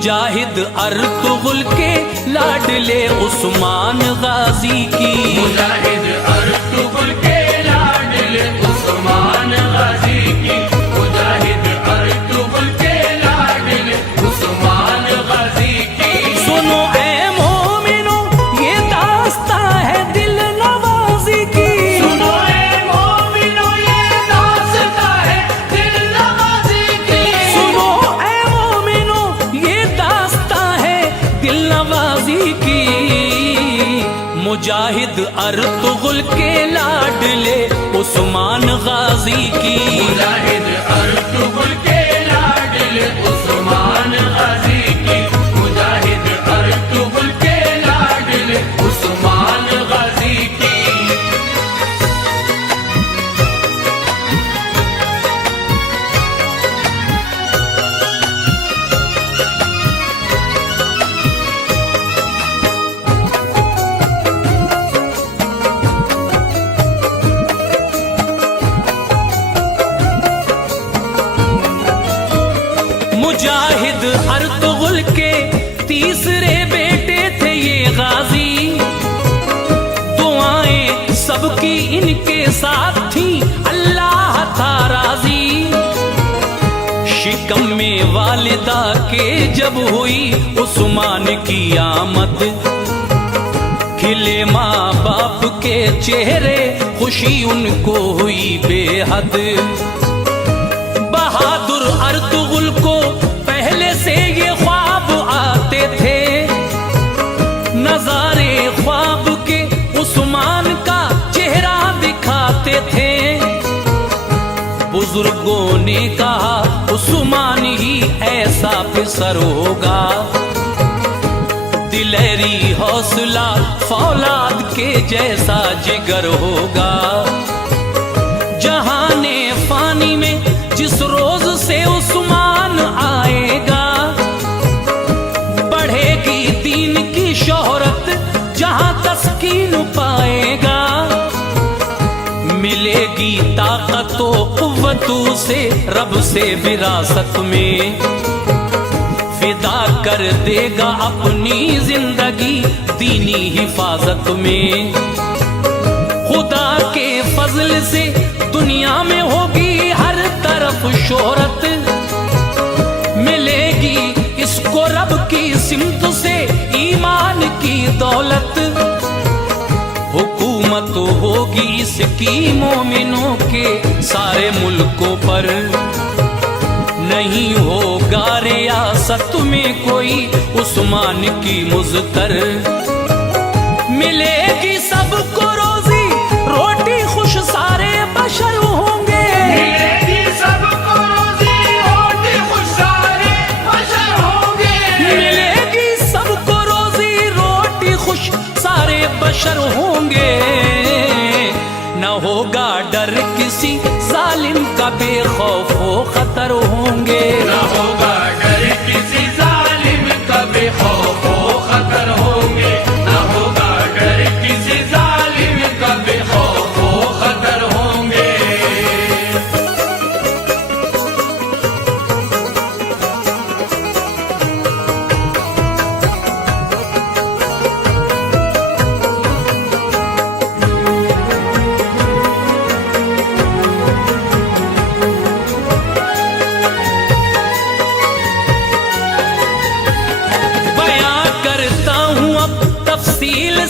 मुजाहिद अर्तुगरुल के लाडले उस्मान गाजी की, मुजाहिद अर्तुगरुल के लाडले उस्मान गाजी की, मुजाहिद अर्तुगरुल के लाडले उस्मान गाजी की। सुनो ऐ मोमिनो ये दास्तां है दिल नवाजी की, सुनो ऐ मोमिनो ये दास्तां है दिल नवाजी की, सुनो ऐ मोमिनो ये दास्तां है दिल नवाजी की। मुजाहिद अर्तुगरुल के लाडले उस्मान गाजी की, मुजाहिद अर्तुगरुल के लाडले उस्मान गाजी की, मुजाहिद अर्तुगरुल के लाडले उस्मान गाजी की। मुजाहिद अर्तुगरुल के तीसरे बेटे थे ये गाजी, दुआएं सबकी इनके साथ थी अल्लाह था राजी। शिकम में वालिदा के जब हुई उस्मान की आमद, खिले माँ बाप के चेहरे खुशी उनको हुई बेहद। बहादुर अर्तुगरुल को पहले से ये ख्वाब आते थे, नजारे ख्वाब के उस्मान का चेहरा दिखाते थे। बुजुर्गों ने कहा उस्मान ही ऐसा फिसर होगा, दिलेरी हौसला फौलाद के जैसा जिगर होगा। जहाने फानी में जिस रोज से उस्मान आएगा, बढ़ेगी दीन की शोहरत जहां तस्कीन पाएगा। मिलेगी ताकतो कुव्वतों से रब से विरासत में, फिदा कर देगा अपनी जिंदगी दीनी हिफाजत में। खुदा के फजल से दुनिया में होगी हर तरफ शोहरत, मिलेगी इसको रब की सिमत से ईमान की दौलत। हुकूमत होगी इसकी मोमिनों के सारे मुल्कों पर, नहीं होगा रियासत में कोई उस्मान की मुज़तर। मिलेगी सबको रोजी रोटी खुश सारे बशर होंगे, मिलेगी सबको रोजी रोटी खुश सारे बशर होंगे, मिलेगी सबको रोजी रोटी खुश सारे बशर होंगे। न होगा डर किसी जालिम का, बेखौफ खतर होंगे। न होगा डर किसी जालिम का, बेखौफ खतर होंगे। न होगा डर किसी जालिम का, बेखौफ खतर होंगे।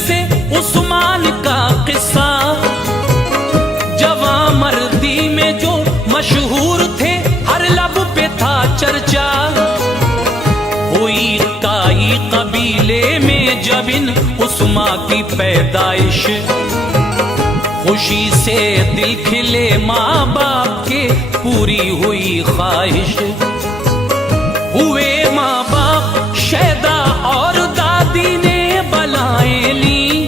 से उस्मान का किस्सा, जवां मर्दी में जो मशहूर थे हर लब पे था चर्चा। हुई काई कबीले में जब इन उस्मा की पैदाइश, खुशी से दिल खिले माँ बाप के पूरी हुई ख्वाहिश। हुए माँ बाप शैदा और दादी ने बलाएं ली,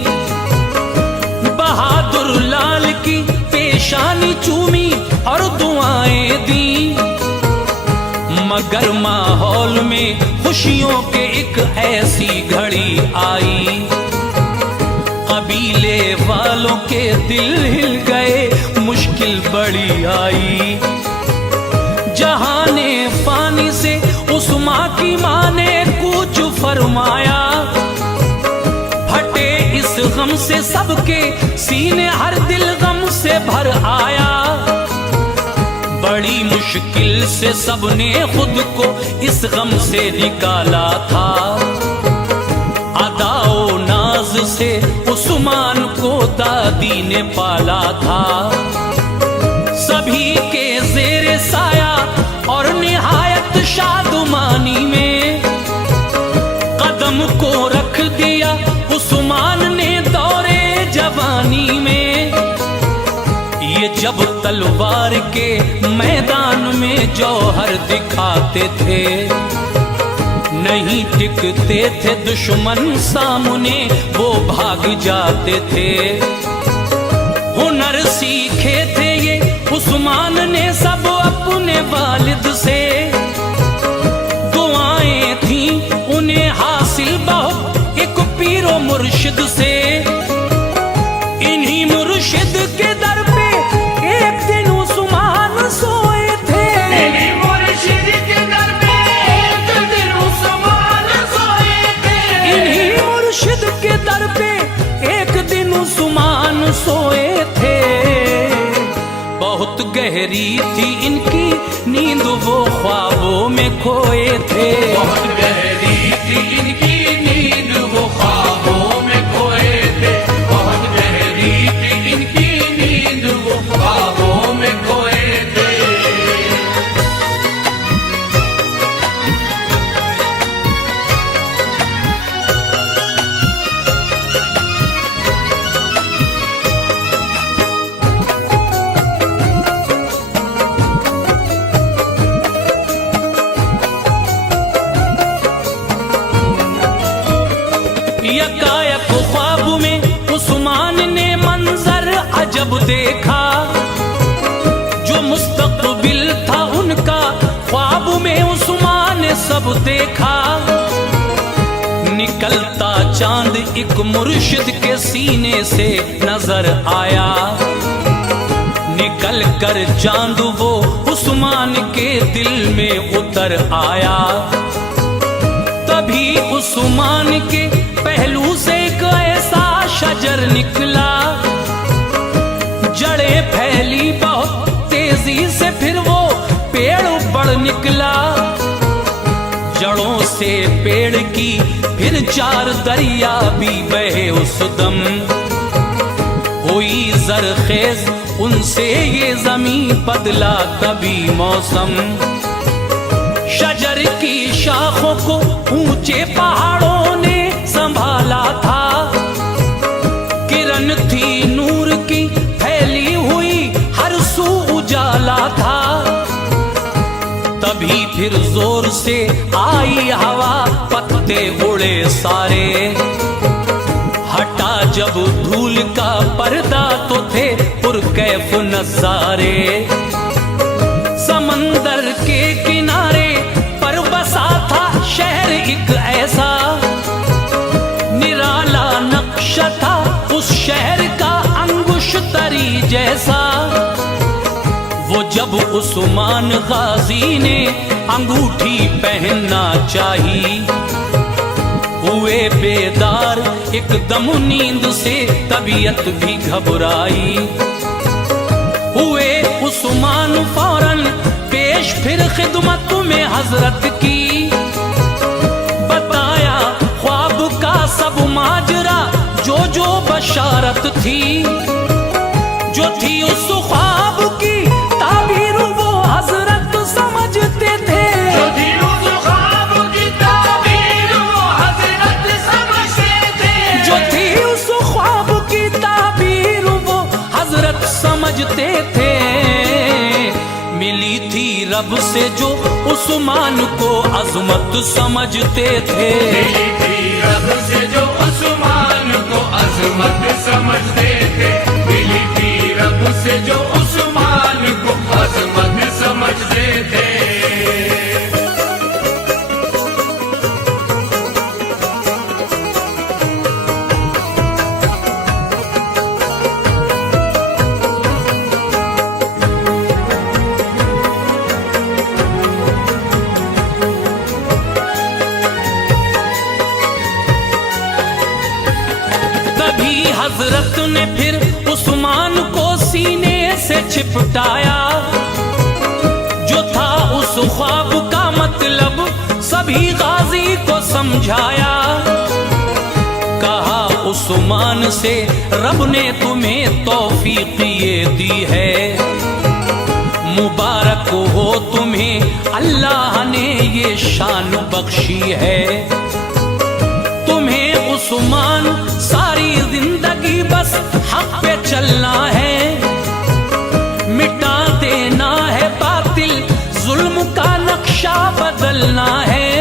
बहादुर लाल की पेशानी चूमी और दुआएं दी। मगर माहौल में खुशियों के एक ऐसी घड़ी आई, कबीले वालों के दिल हिल गए, मुश्किल बड़ी आई। जहाने फानी से उस्मा की माँ ने फरमाया, फटे इस गम से सबके सीने, हर दिल गम से भर आया। बड़ी मुश्किल से सबने खुद को इस गम से निकाला था। अदाओ नाज से उस्मान को दादी ने पाला था। सभी के ज़ेरे साया और निहायत शादुमानी में कदम को रख दिया उस्मान ने दौरे जवानी में। ये जब तलवार के मैदान में जौहर दिखाते थे, नहीं टिकते थे दुश्मन सामने, वो भाग जाते थे। हुनर सीखे थे ये उस्मान ने सब अपने वालिद से, दुआएं थी उन्हें हासिल बहुत एक पीरो मुर्शिद से। इन्हीं मुर्शिद के दर पे एक दिन उस्मान सोए थे। इन्हीं मुर्शिद के दर पे एक दिन उस्मान सोए थे। इन्हीं मुर्शिद के दर पे एक दिन उस्मान सोए थे। बहुत गहरी थी इनकी नींद, वो ख्वाबों में खोए थे। बहुत गहरी थी इनकी नींद, वो ख्वाबों में खोए थे। बहुत गहरी थी इनकी नींद, वो ख्वाबों में खोए थे। यकायक ख्वाब में उस्मान ने मंजर अजब देखा, जो मुस्तकबिल था उनका ख्वाब में उस्मान ने सब देखा। निकलता चांद एक मुर्शिद के सीने से नजर आया, निकल कर चांद वो उस्मान के दिल में उतर आया। तभी उस्मान के पहलू से एक ऐसा शजर निकला, जड़ें फैली बहुत तेजी से, फिर वो पेड़ बढ़ निकला। जड़ों से पेड़ की फिर 4 दरिया भी बहे उस दम, हुई जरखेज उनसे ये जमीन, बदला तभी मौसम। शजर की शाखों को ऊंचे पहाड़ों ने संभाला था, किरण थी नूर की फैली हुई, हर सू उजाला था। तभी फिर जोर से आई हवा, पत्ते उड़े सारे, हटा जब धूल का पर्दा तो थे पुरकैफ नजारे। समंदर के किनारे पर बसा था शहर एक ऐसा, निराला नक्शा था उस शहर का अंगुशतरी जैसा। वो जब उस्मान गाजी ने अंगूठी पहनना चाही, हुए बेदार एकदम नींद से, तबीयत भी घबराई। हुए उस्मान फौरन पेश फिर खिदमत में हजरत की, बताया ख्वाब का सब माजरा, जो जो बशारत थी। जो थी उस ख्वाब की ताबीर, वो हजरत समझते थे। जो थी उस ख्वाब की ताबीर, वो हजरत समझते थे। जो थी उस ख्वाब की ताबीर, वो हजरत समझते थे। मिली थी रब से जो उस्मान को अजमत समझते थे। मिली थी रब से जो उस्मान को अजमत समझते थे। मिली थी रब से जो उस्मान को अजमत समझते थे। ने फिर उस्मान को सीने से चिपटाया। जो था उस ख्वाब का मतलब सभी गाजी को समझाया। कहा उस्मान से रब ने तुम्हें तौफीक ये दी है, मुबारक हो तुम्हें अल्लाह ने ये शान बख्शी है। तुम्हें उस्मान सारी जिंदगी बस हक पे चलना है, मिटा देना है बातिल, जुल्म का नक्शा बदलना है।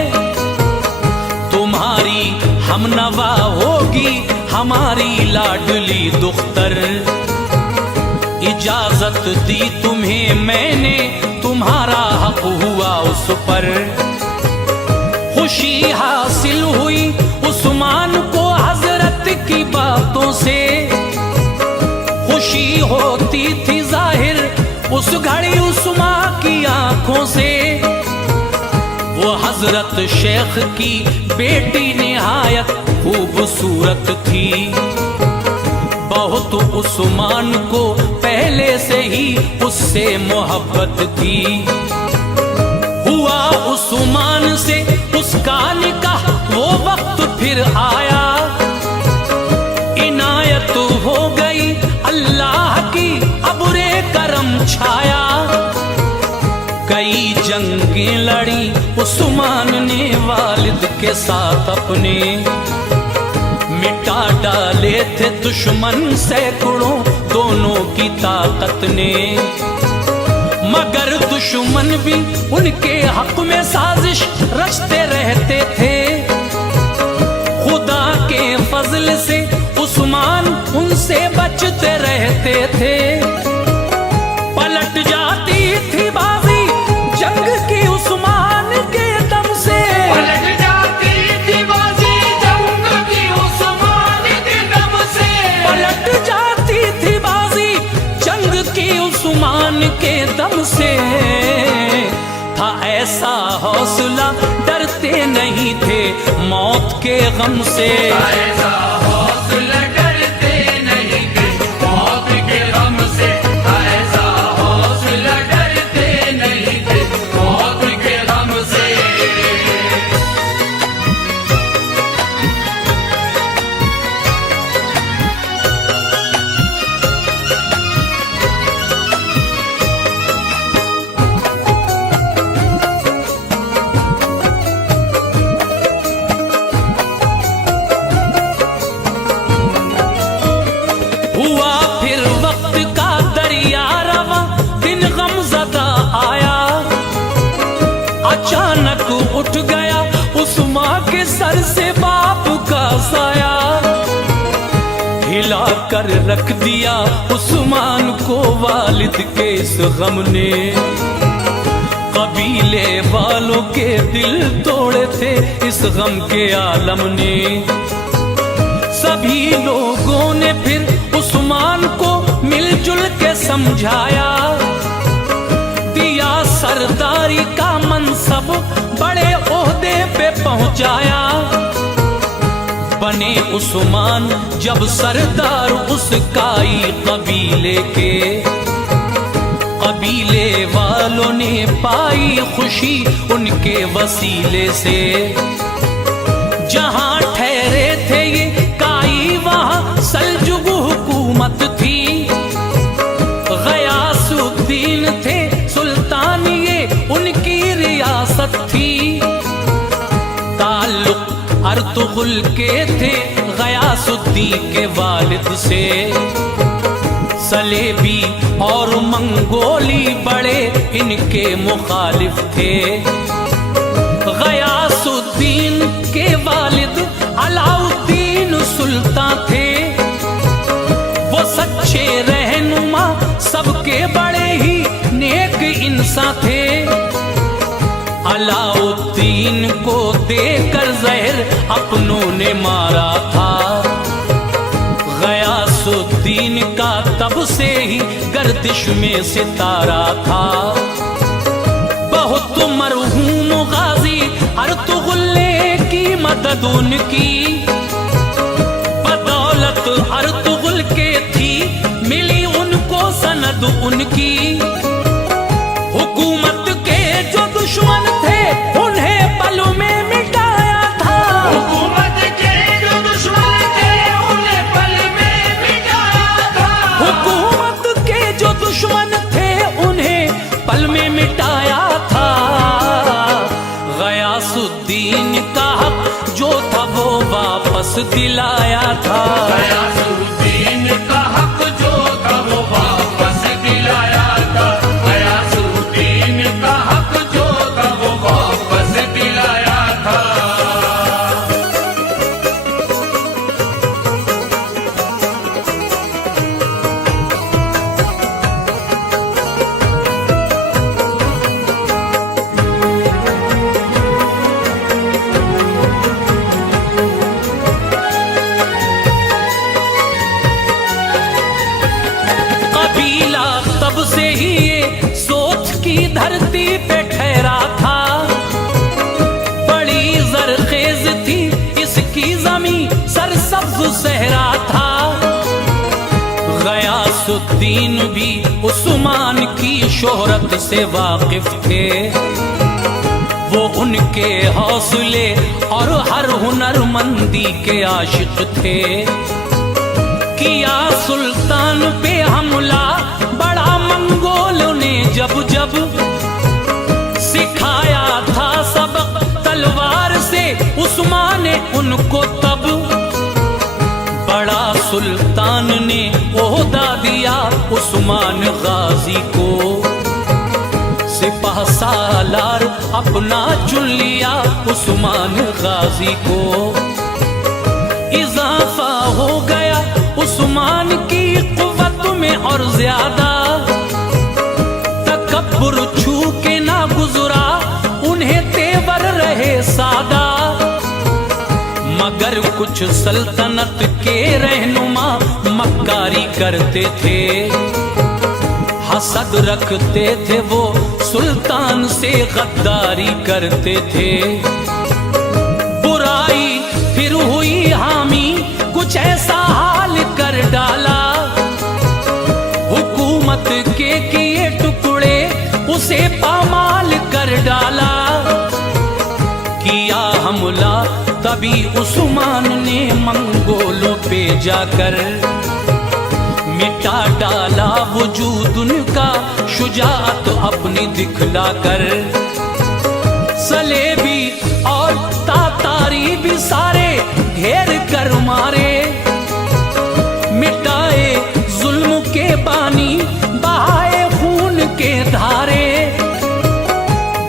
तुम्हारी हमनवा होगी हमारी लाडली दुख्तर, इजाजत दी तुम्हें मैंने, तुम्हारा हक हुआ उस पर। खुशी हासिल हुई उस्मान को हजरत की बातों से, खुशी होती थी जाहिर उस घड़ी उस्मान की आंखों से। वो हजरत शेख की बेटी निहायत खूबसूरत थी, बहुत उस्मान को पहले से ही उससे मोहब्बत थी। हुआ उस्मान से उसका निकाह, वो वक्त फिर आया। इनायत हो गई अल्लाह की, अबुरे करम छाया। कई जंगें लड़ी उस्मान ने वालिद के साथ अपने, मिटा डाले थे दुश्मन सैकड़ों दोनों की ताकत ने। मगर दुश्मन भी उनके हक में साजिश रचते रहते थे। खुदा के फजल से उस्मान उनसे बचते रहते थे। पलट जाती थी बाजी जंग की उस्मान के दम से, पलट जाती थी बाजी जंग की उस्मान के दम से, पलट जाती थी बाजी जंग की उस्मान के दम से। था ऐसा हौसला डरते नहीं थे मौत के गम से। ऐसा हौसला डरते नहीं थे मौत के गम से, ऐसा हौसला डरते नहीं थे मौत के गम से। हुआ फिर वक्त का दरिया रवा, दिन गमज़दा आया। अचानक उठ गया उस्मान के सर से बाप का साया। हिला कर रख दिया उस्मान को वालिद के इस गम ने। कबीले वालों के दिल तोड़े थे इस गम के आलम ने। सभी लोगों ने फिर उस्मान को मिलजुल के समझाया। दिया सरदारी का मनसब, बड़े ओहदे पे पहुंचाया। बने उस्मान जब सरदार उस काई कबीले के, कबीले वालों ने पाई खुशी उनके वसीले से। जहां ठहरे थे ये काई वहां सल्जुग हुकूमत थी। गयासुद्दीन थे सुल्तान, ये उनकी रियासत थी। ताल्लुक अर्तुगरुल के थे गयासुद्दीन के वालिद से। सलेबी और मंगोली बड़े इनके मुखालिफ थे। गयासुद्दीन के वालिद अलाउद्दीन सुल्तान थे। वो सच्चे रहनुमा, सबके बड़े ही नेक इंसान थे। अलाउद्दीन को देकर जहर अपनों ने मारा था। गयासुद्दीन का तब से ही गर्दिश में सितारा था। बहुत मरहूम गाजी अर्तुगरुल की मदद उनकी, बदौलत अर्तुगरुल के उनकी। हुकूमत के जो दुश्मन थे उन्हें पल में मिटाया था। हुकूमत के जो दुश्मन थे उन्हें पल में मिटाया था। हुकूमत के जो दुश्मन थे उन्हें पल में मिटाया था। गयासुद्दीन का हक जो था वो वापस दिलाया था। गयासुद्दीन का हक जो था वो वापस दिलाया था। गयासुद्दीन का हक जो था वो वापस दिलाया था। कबीला तब से ही ये सोच की धरती पे ठहरा था। बड़ी जरखेज थी इसकी जमीन, सरसब्ज सहरा था। गयासुद्दीन भी उस्मान की शोहरत से वाकिफ थे। वो उनके हौसले और हर हुनरमंदी के आशिक थे। किया सुल्तान पे हमला बड़ा मंगोलों ने जब जब, सिखाया था सबक तलवार से उस्मान ने उनको तब। बड़ा सुल्तान ने ओहदा दिया उस्मान गाजी को। सिपाह सालार अपना चुन लिया उस्मान गाजी को। इजाफा हो गया उस्मान की कुव्वत में और ज्यादा। तकब्बुर छू के ना गुजरा उन्हें तेवर रहे सादा। मगर कुछ सल्तनत के रहनुमा मक्कारी करते थे। हसद रखते थे वो सुल्तान से गद्दारी करते थे। बुराई फिर हुई हामी कुछ ऐसा हाल कर डाला। हुकूमत के किए टुकड़े उसे पामाल कर डाला। किया हमला तभी उस्मान ने मंगोलों पे जाकर। मिटा डाला वजूद उनका शुजाअत अपनी दिखलाकर। सलेबी और तातारी भी सारे घेर कर मारे। मिटाए जुल्म के पानी बहाए खून के धारे।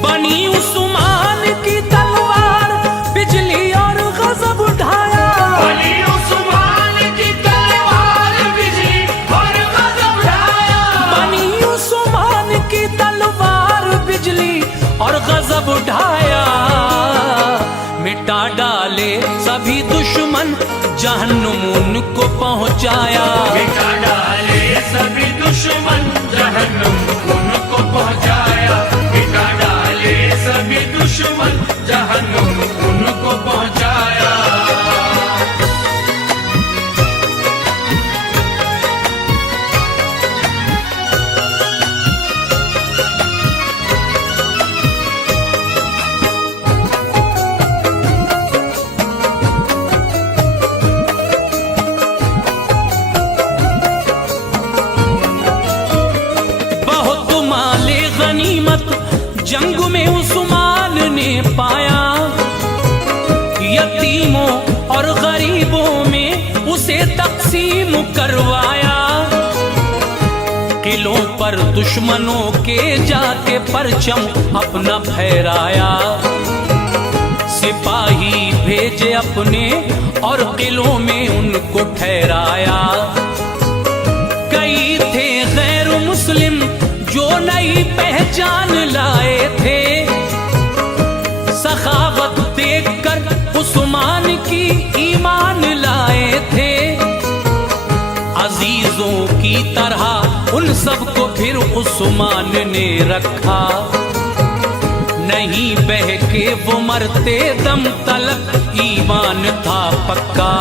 बनी उस्मान की तलवार बिजली और गजब उठाया। बनी उस्मान की तलवार बिजली और गजब उठाया। बनी उस्मान की तलवार बिजली और गजब उठाया। मिटा डाले सभी दुश्मन जहन्नुम उनको पहुंचाया। मिटा डाले सभी दुश्मन जहन्नुम उनको पहुंचाया। मिटा डाले सभी दुश्मन जहन्नुम उनको पहुंचाया। जंग में उस्मान ने पाया। यतीमों और गरीबों में उसे तकसीम करवाया। किलों पर दुश्मनों के जाके परचम अपना फहराया। सिपाही भेजे अपने और किलों में उनको ठहराया। कई थे गैर मुस्लिम जो नई पहचान लाए थे। सखावत देखकर उस्मान की ईमान लाए थे। अजीजों की तरह उन सबको फिर उस्मान ने रखा। नहीं बहके वो मरते दम तलक ईमान था पक्का।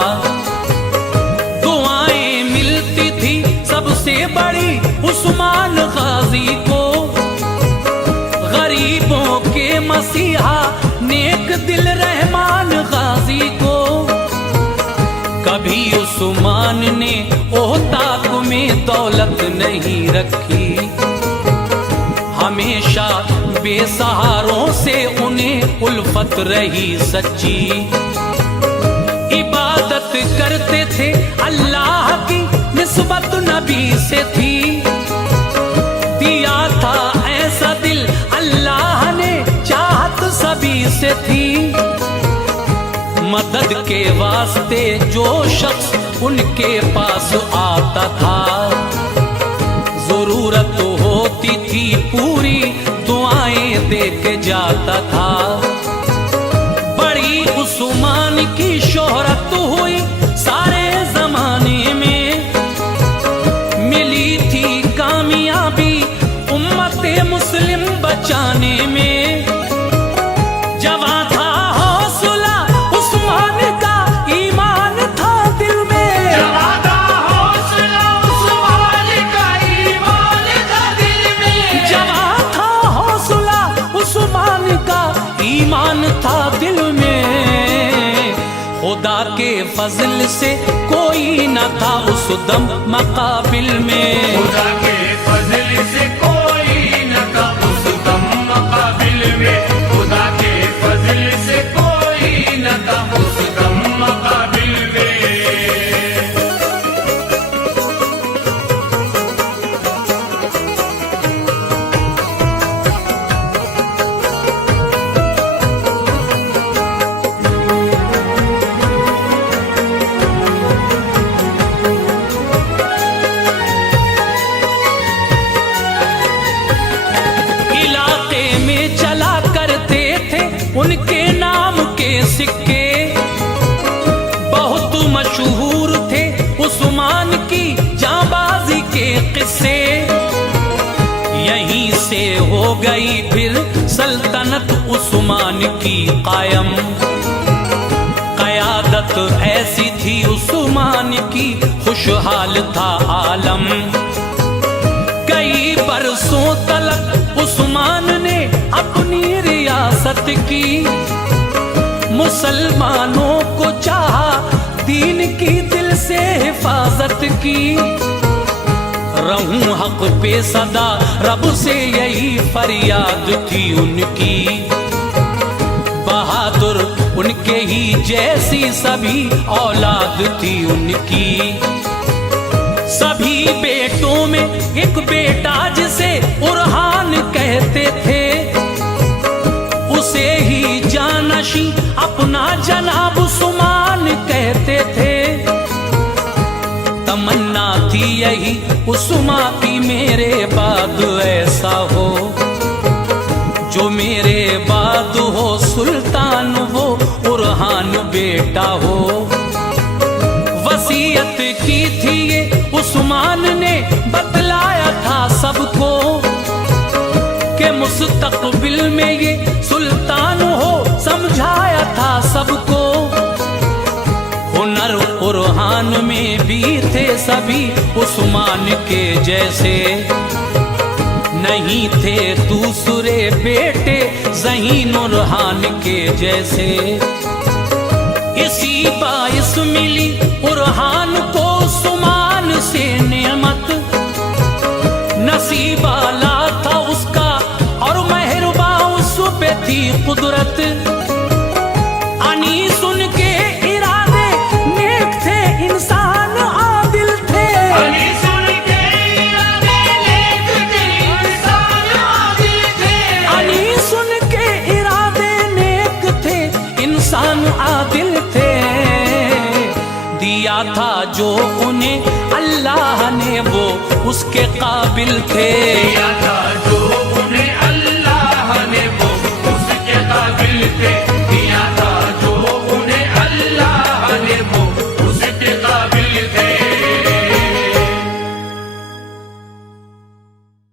दुआएं मिलती थी सबसे बड़ी उस्मान गाजी को, गरीबों के मसीहा नेक दिल रहमान गाजी को। कभी उस्मान ने ओहताक में दौलत नहीं रखी, हमेशा बेसहारों से उन्हें उल्फत रही सच्ची। इबादत करते थे अल्लाह की, निस्बत नबी से थी। दिया था ऐसा दिल अल्लाह ने, चाहत सभी से थी। मदद के वास्ते जो शख्स उनके पास आता था, जरूरत होती थी पूरी दुआएं दे के जाता था। बड़ी उस्मान की शोहरत हुई सारे जमाने में, मिली थी कामयाबी उम्मते मुस्लिम बचाने में। जवां था हौसला उस्मान का, ईमान था दिल में। जवां था हौसला उस्मान का, ईमान था दिल में। जवां था हौसला उस्मान का, ईमान था दिल में। खुदा के फजल से कोई न था उस दम मकाबिल में। खुदा के फजल से कोई न था उस दम मकाबिल में। खुदा के फजल से कोई न था उस दम मकाबिल में। इलाके में चला करते थे उनके नाम के सिक्के, बहुत मशहूर थे उस्मान की जांबाजी के किस्से। यहीं से हो गई फिर सल्तनत उस्मान की कायम। कयादत ऐसी थी उस्मान की, खुशहाल था आलम। कई बरसों तलक उस्मान ने अपनी रियासत की, मुसलमानों को चाहा दीन की दिल से हिफाजत की। रहूं हक पे सदा रब से यही फरियाद थी उनकी। बहादुर उनके ही जैसी सभी औलाद थी उनकी। सभी बेटों में एक बेटा जिसे उरहान कहते थे, उसे ही जानशी अपना जनाब उस्मान कहते थे। तमन्ना थी यही उस्मान की मेरे बाद ऐसा हो, जो मेरे बाद हो सुल्तान वो उरहान बेटा हो। वसीयत की थी ये उस्मान ने, बतलाया था सबको कि मुस्तकबिल में ये सुल्तान हो, समझाया था सबको। हुनर उरहान में भी थे सभी उस्मान के जैसे, नहीं थे दूसरे बेटे ज़हीन उरहान के जैसे। इसी बाइस मिली उरहान को उस्मान से नेमत, नसीबाला था उसका और मेहरबा उस पे थी कुदरत। अनी सुन के इरादे नेक थे, इंसान आदिल थे। अनी सुन के इरादे नेक थे, इंसान आदिल थे। अनी सुन के इरादे नेक थे, इंसान आदिल थे। दिया था जो उन्हें अल्लाह ने वो उसके काबिल थे। दिया था जो